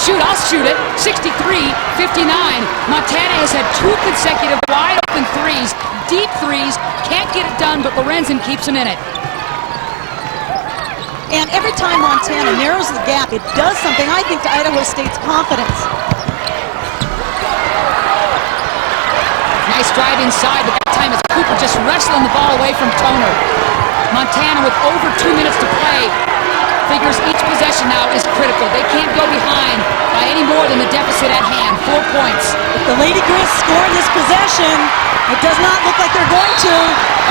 Shoot, I'll shoot it. 63-59. Montana has had two consecutive wide open threes, deep threes. Can't get it done, but Lorenzen keeps them in it. And every time Montana narrows the gap, it does something, I think, to Idaho State's confidence. Nice drive inside, but that time it's Cooper just wrestling the ball away from Toner. Montana with over 2 minutes to play figures each possession now is critical. They can't go behind by any more than the deficit at hand. 4 points. If the Lady Grizz score this possession, it does not look like they're going to.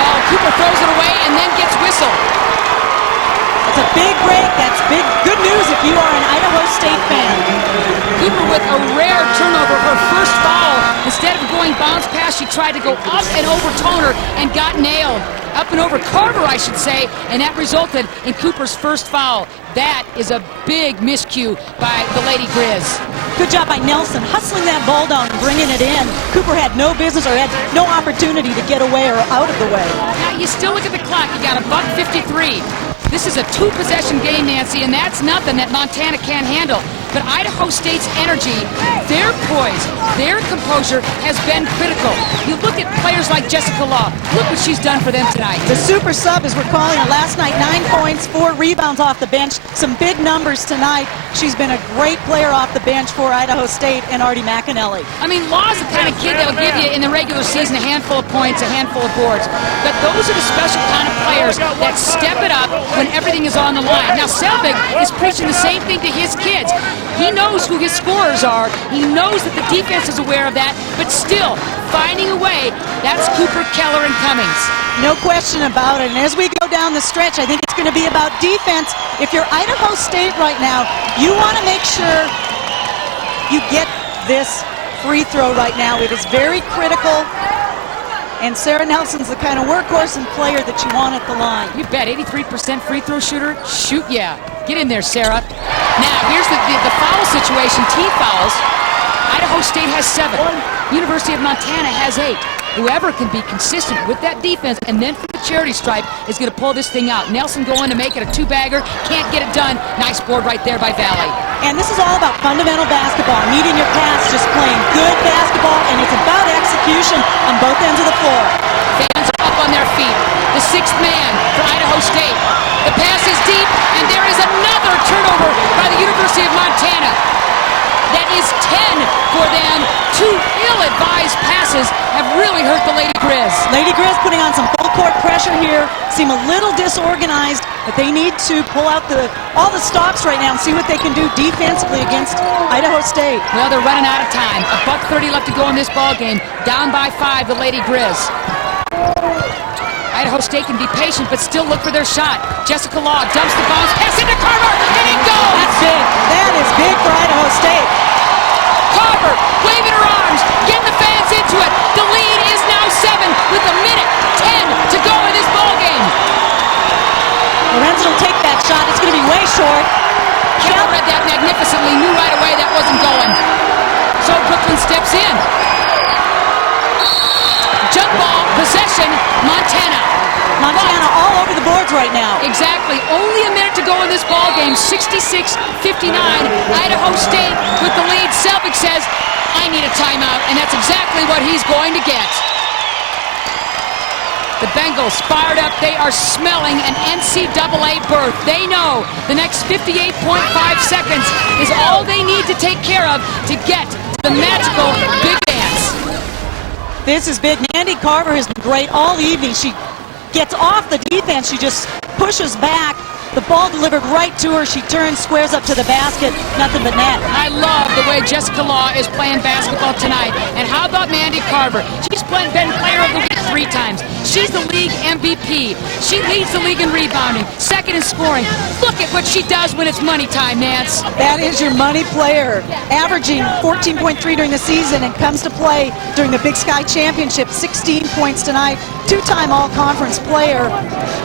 Oh, Cooper throws it away and then gets whistled. It's a big break. That's good news if you are an Idaho State fan. Cooper with a rare turnover, her first foul. Instead of going bounce pass, she tried to go up and over Toner and got nailed. Up and over Carver, I should say, and that resulted in Cooper's first foul. That is a big miscue by the Lady Grizz. Good job by Nelson, hustling that ball down and bringing it in. Cooper had no business or had no opportunity to get away or out of the way. Now, you still look at the clock. You got a $1:53. This is a two-possession game, Nancy, and that's nothing that Montana can't handle. But Idaho State's energy, their poise, their composure has been critical. You look at players like Jessica Law. Look what she's done for them tonight. The super sub, as we're calling her, last night, 9 points, 4 rebounds off the bench. Some big numbers tonight. She's been a great player off the bench for Idaho State and Artie McAnally. I mean, Law's the kind of kid that'll give you in the regular season a handful of points, a handful of boards. But those are the special kind of players that step it up when everything is on the line. Now, Selvik is preaching the same thing to his kids. He knows who his scorers are. He knows that the defense is aware of that, but still, finding a way, that's Cooper, Keller, and Cummings. No question about it. And as we go down the stretch, I think it's going to be about defense. If you're Idaho State right now, you want to make sure you get this free throw right now. It is very critical. And Sarah Nelson's the kind of workhorse and player that you want at the line. You bet, 83% free throw shooter. Shoot, yeah. Get in there, Sarah. Now, here's the foul situation, team fouls. Idaho State has 7. University of Montana has 8. Whoever can be consistent with that defense and then for the charity stripe is going to pull this thing out. Nelson going to make it a 2-bagger. Can't get it done. Nice board right there by Valley. And this is all about fundamental basketball. Meeting your pass, just playing good basketball, and it's about execution on both ends of the floor. Fans are on their feet. The sixth man for Idaho State. The pass is deep, and there is another turnover by the University of Montana. That is 10 for them. Two ill-advised passes have really hurt the Lady Grizz. Lady Grizz putting on some full court pressure here. Seem a little disorganized, but they need to pull out all the stops right now and see what they can do defensively against Idaho State. Well, they're running out of time. $1:30 left to go in this ball game. Down by 5, the Lady Grizz. Idaho State can be patient, but still look for their shot. Jessica Law dumps the bounce, pass into Carver, and it goes! That's big. That is big for Idaho State. Carver waving her arms, getting the fans into it. The lead is now 7 with 1:10 to go in this ball game. Lorenzen will take that shot. It's going to be way short. Keller read that magnificently, knew right away that wasn't going. So Brooklyn steps in. Jump ball, possession, Montana. Montana all over the boards right now. Exactly. Only a minute to go in this ball game. 66-59. Idaho State with the lead. Selvik says, I need a timeout, and that's exactly what he's going to get. The Bengals fired up. They are smelling an NCAA berth. They know the next 58.5 seconds is all they need to take care of to get to the magical big dance. This is big. Mandy Carver has been great all evening. She gets off the defense. She just pushes back. The ball delivered right to her. She turns, squares up to the basket. Nothing but net. I love the way Jessica Law is playing basketball tonight. And how about Mandy Carver? She's been player of the week 3 times. She's the league MVP. She leads the league in rebounding, second in scoring. Look at what she does when it's money time, Nance. That is your money player. Averaging 14.3 during the season and comes to play during the Big Sky Championship. 16 points tonight. 2-time all-conference player.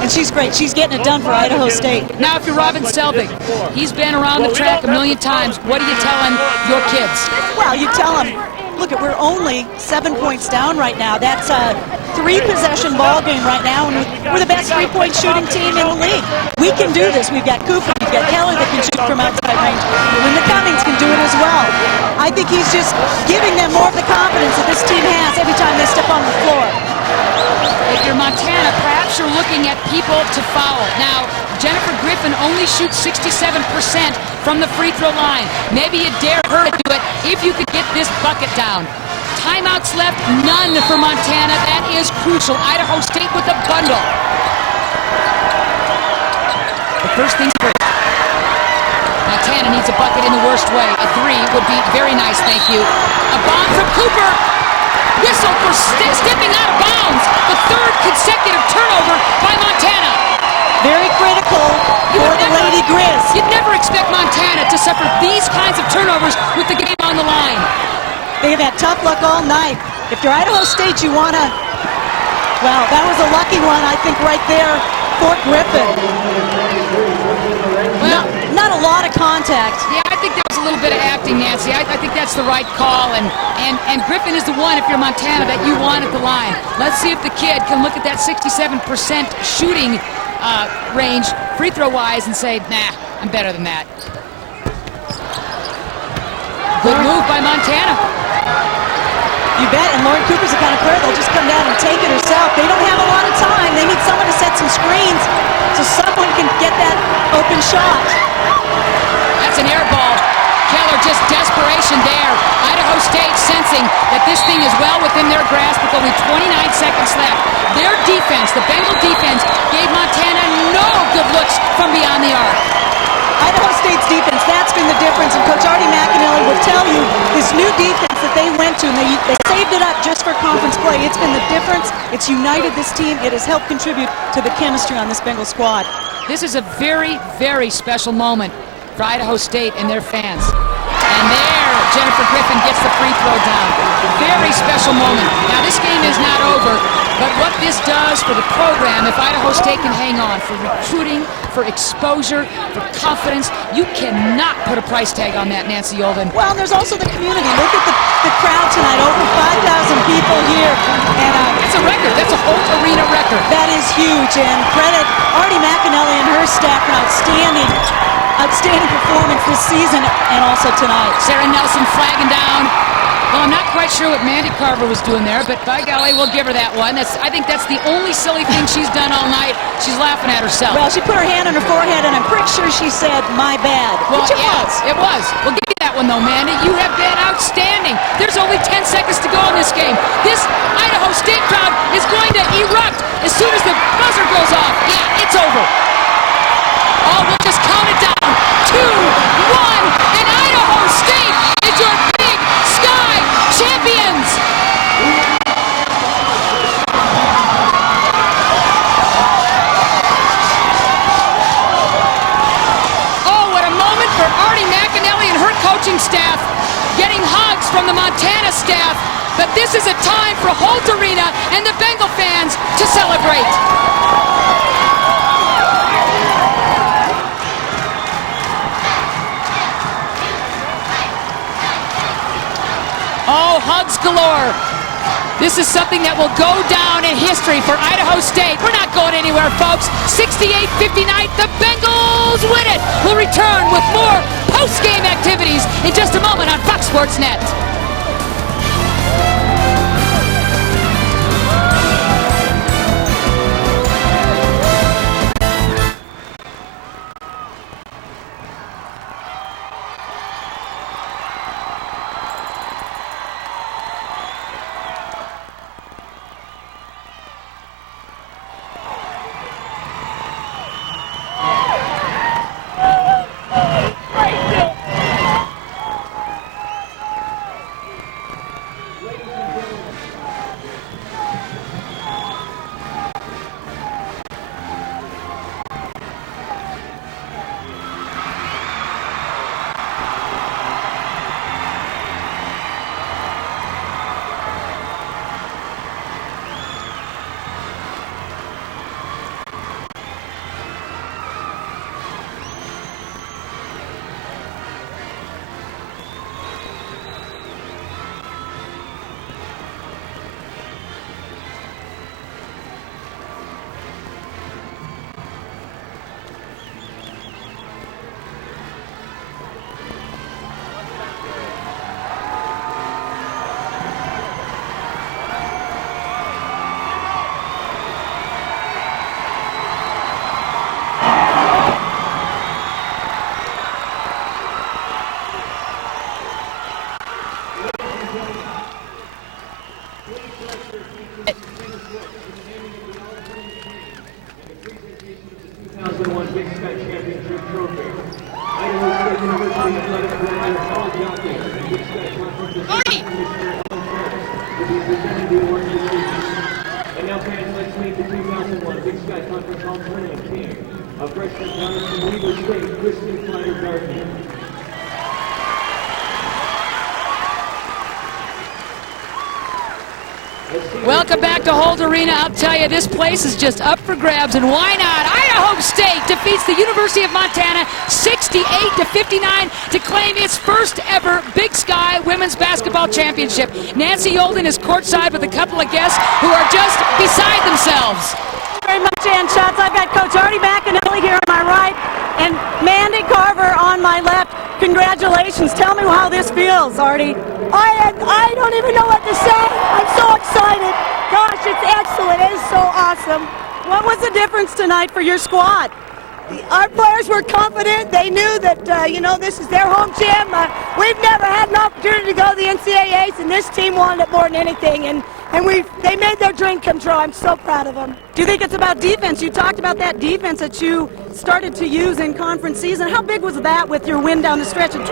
And she's great. She's getting it done for Idaho State. Now, if you're Robin Selvik, he's been around the track a million times. What are you telling your kids? Well, you tell them, look, we're only 7 points down right now. That's a 3-possession ball game right now, and we're the best 3-point shooting team in the league. We can do this. We've got Cooper, we've got Kelly that can shoot from outside range. And the Cummings can do it as well. I think he's just giving them more of the confidence that this team has every time they step on the floor. If you're Montana, perhaps you're looking at people to foul. Now, Jennifer Griffin only shoots 67% from the free throw line. Maybe you dare her to do it if you could get this bucket down. Timeouts left, none for Montana. That is crucial. Idaho State with a bundle. The first things first. Montana needs a bucket in the worst way. A 3 would be very nice, thank you. A bomb from Cooper. Whistle for stepping out of bounds. The 3rd consecutive turnover by Montana. Very critical for the Lady Grizz. You'd never expect Montana to suffer these kinds of turnovers with the game on the line. They've had tough luck all night. If you're Idaho State, you want to... Well, that was a lucky one, I think, right there for Griffin. Well, not a lot of contact. Yeah, I think that was a little bit of acting, Nancy. I think that's the right call, and Griffin is the one, if you're Montana, that you want at the line. Let's see if the kid can look at that 67% shooting range, free throw wise, and say, nah, I'm better than that. Good move by Montana. You bet, and Lauren Cooper's the kind of player that'll just come down and take it herself. They don't have a lot of time. They need someone to set some screens so someone can get that open shot. That's an air ball. Keller, just desperation there. Idaho State sensing that this thing is well within their grasp with only 29 seconds left. Their defense, the Bengal defense, gave Montana no good looks from beyond the arc. Idaho State's defense, that's been the difference, and Coach Artie McAnally will tell you this new defense that they went to, and they saved it up just for conference play. It's been the difference. It's united this team. It has helped contribute to the chemistry on this Bengal squad. This is a very, very special moment for Idaho State and their fans. And there, Jennifer Griffin gets the free throw down. Very special moment. Now, this game is not over, but what this does for the program, if Idaho State can hang on, for recruiting, for exposure, for confidence, you cannot put a price tag on that, Nancy Olden. Well, and there's also the community. Look at the crowd tonight. Over 5,000 people here. And that's a record. That's a whole arena record. That is huge. And credit Artie McAnally and her staff for outstanding performance this season and also tonight. Sarah Nelson flagging down. Well, I'm not quite sure what Mandy Carver was doing there, but by golly, we'll give her that one. I think that's the only silly thing she's done all night. She's laughing at herself. Well, she put her hand on her forehead, and I'm pretty sure she said, "My bad." Well, Which it was. We'll give you that one, though, Mandy. You have been outstanding. There's only 10 seconds to go in this game. This Idaho State crowd is going to erupt as soon as the buzzer goes off. Yeah, it's over. Oh, we'll just count it down. 2, 1, and Idaho State is your Big Sky champions. Oh, what a moment for Artie McAnally and her coaching staff, getting hugs from the Montana staff. But this is a time for Holt Arena and the Bengal fans to celebrate. Oh, hugs galore. This is something that will go down in history for Idaho State. We're not going anywhere, folks. 68-59, the Bengals win it. We'll return with more post-game activities in just a moment on Fox Sports Net. Big Sky Championship trophy. Idaho State University Athletic Director Paul Johnson and Big Sky Conference Commissioner will be presenting the award this evening. And now, fans, let's meet the 2001 Big Sky Conference Hall Tournament team. A freshman comes from Weber State, Kristen Flyder-Gardner. Welcome back to Holt Arena. I'll tell you, this place is just up for grabs, and why not? Idaho State defeats the University of Montana 68-59 to claim its first ever Big Sky Women's Basketball Championship. Nancy Yolden is courtside with a couple of guests who are just beside themselves. Very much, Ann Schatz. I've got Coach Artie McAnally here on my right and Mandy Carver on my left. Congratulations. Tell me how this feels, Artie. I don't even know what to say. I'm so excited. Gosh, it's excellent. It is so awesome. What was the difference tonight for your squad? Our players were confident. They knew that, this is their home gym. We've never had an opportunity to go to the NCAAs, and this team wanted it more than anything. And they made their dream come true. I'm so proud of them. Do you think it's about defense? You talked about that defense that you started to use in conference season. How big was that with your win down the stretch, a 21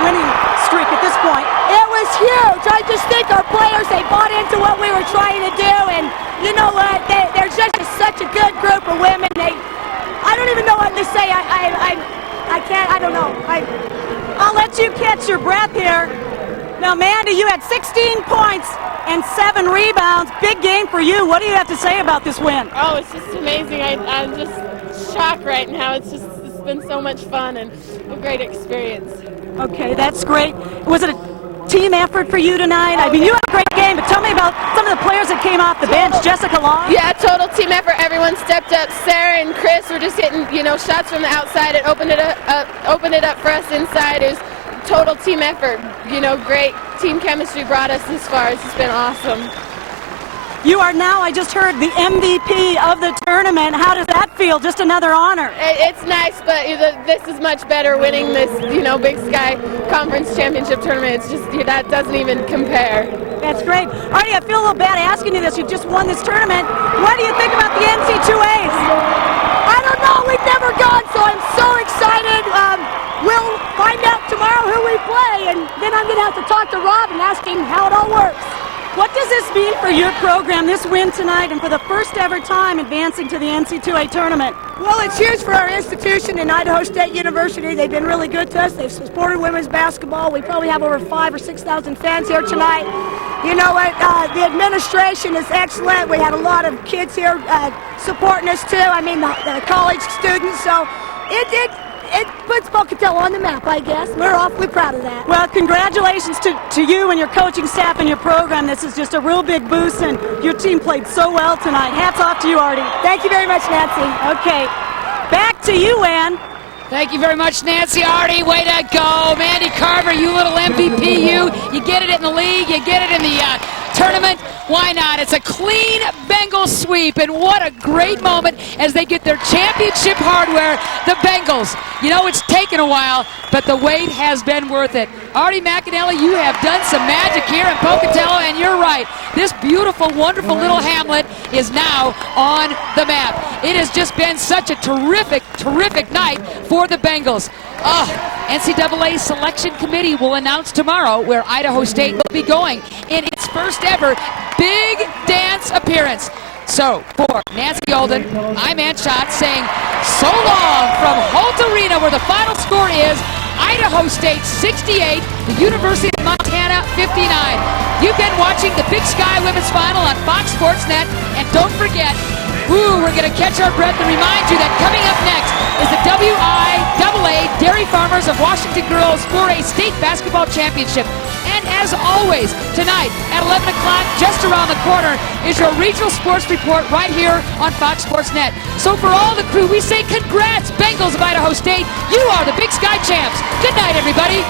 winning streak at this point? It was huge. I just think our players, they bought into what we were trying to do. And you know what? They're just such a good group of women. I don't even know what to say. I can't, I don't know. I'll let you catch your breath here. Now, Mandy, you had 16 points and 7 rebounds. Big game for you. What do you have to say about this win? Oh, it's just amazing. I'm just shocked right now. It's been so much fun and a great experience. Okay, that's great. Was it a team effort for you tonight? I mean, you had a great game, but tell me about some of the players that came off the bench. Jessica Long? Yeah, total team effort. Everyone stepped up. Sarah and Chris were just hitting, shots from the outside. It opened it up for us inside. It was total team effort. Great team chemistry brought us this far. It's just been awesome. You are now, I just heard, the MVP of the tournament. How does that feel? Just another honor. It's nice, but this is much better winning this, Big Sky Conference Championship tournament. It's just, that doesn't even compare. That's great. Artie, I feel a little bad asking you this. You just won this tournament. What do you think about the NC2As? I don't know. We've never gone, so I'm so excited. We'll find out tomorrow who we play, and then I'm going to have to talk to Rob and ask him how it all works. What does this mean for your program, this win tonight, and for the first ever time advancing to the NC2A tournament? Well, it's huge for our institution in Idaho State University. They've been really good to us. They've supported women's basketball. We probably have over 5,000 or 6,000 fans here tonight. You know what? The administration is excellent. We had a lot of kids here supporting us, too. I mean, the college students. So it puts Pocatello on the map, I guess. We're awfully proud of that. Well, congratulations to you and your coaching staff and your program. This is just a real big boost, and your team played so well tonight. Hats off to you, Artie. Thank you very much, Nancy. Okay, back to you, Ann. Thank you very much, Nancy. Artie, way to go. Mandy Carver, you little MVP, you get it in the league, you get it in the tournament. Why not? It's a clean Bengals sweep, and what a great moment as they get their championship hardware, the Bengals. It's taken a while, but the wait has been worth it. Artie McAnally, you have done some magic here in Pocatello, and you're right. This beautiful, wonderful little hamlet is now on the map. It has just been such a terrific, terrific night for the Bengals. NCAA Selection Committee will announce tomorrow where Idaho State will be going in its first ever big dance appearance. So, for Nancy Olden, I'm Ann Schott saying so long from Holt Arena, where the final score is Idaho State 68, the University of Montana 59. You've been watching the Big Sky Women's Final on Fox Sports Net, and don't forget, we're going to catch our breath and remind you that coming up next is the WIAA Dairy Farmers of Washington Girls 4A State Basketball Championship. And as always, tonight at 11 o'clock, just around the corner, is your regional sports report right here on Fox Sports Net. So for all the crew, we say congrats, Bengals of Idaho State. You are the Big Sky champs. Good night, everybody.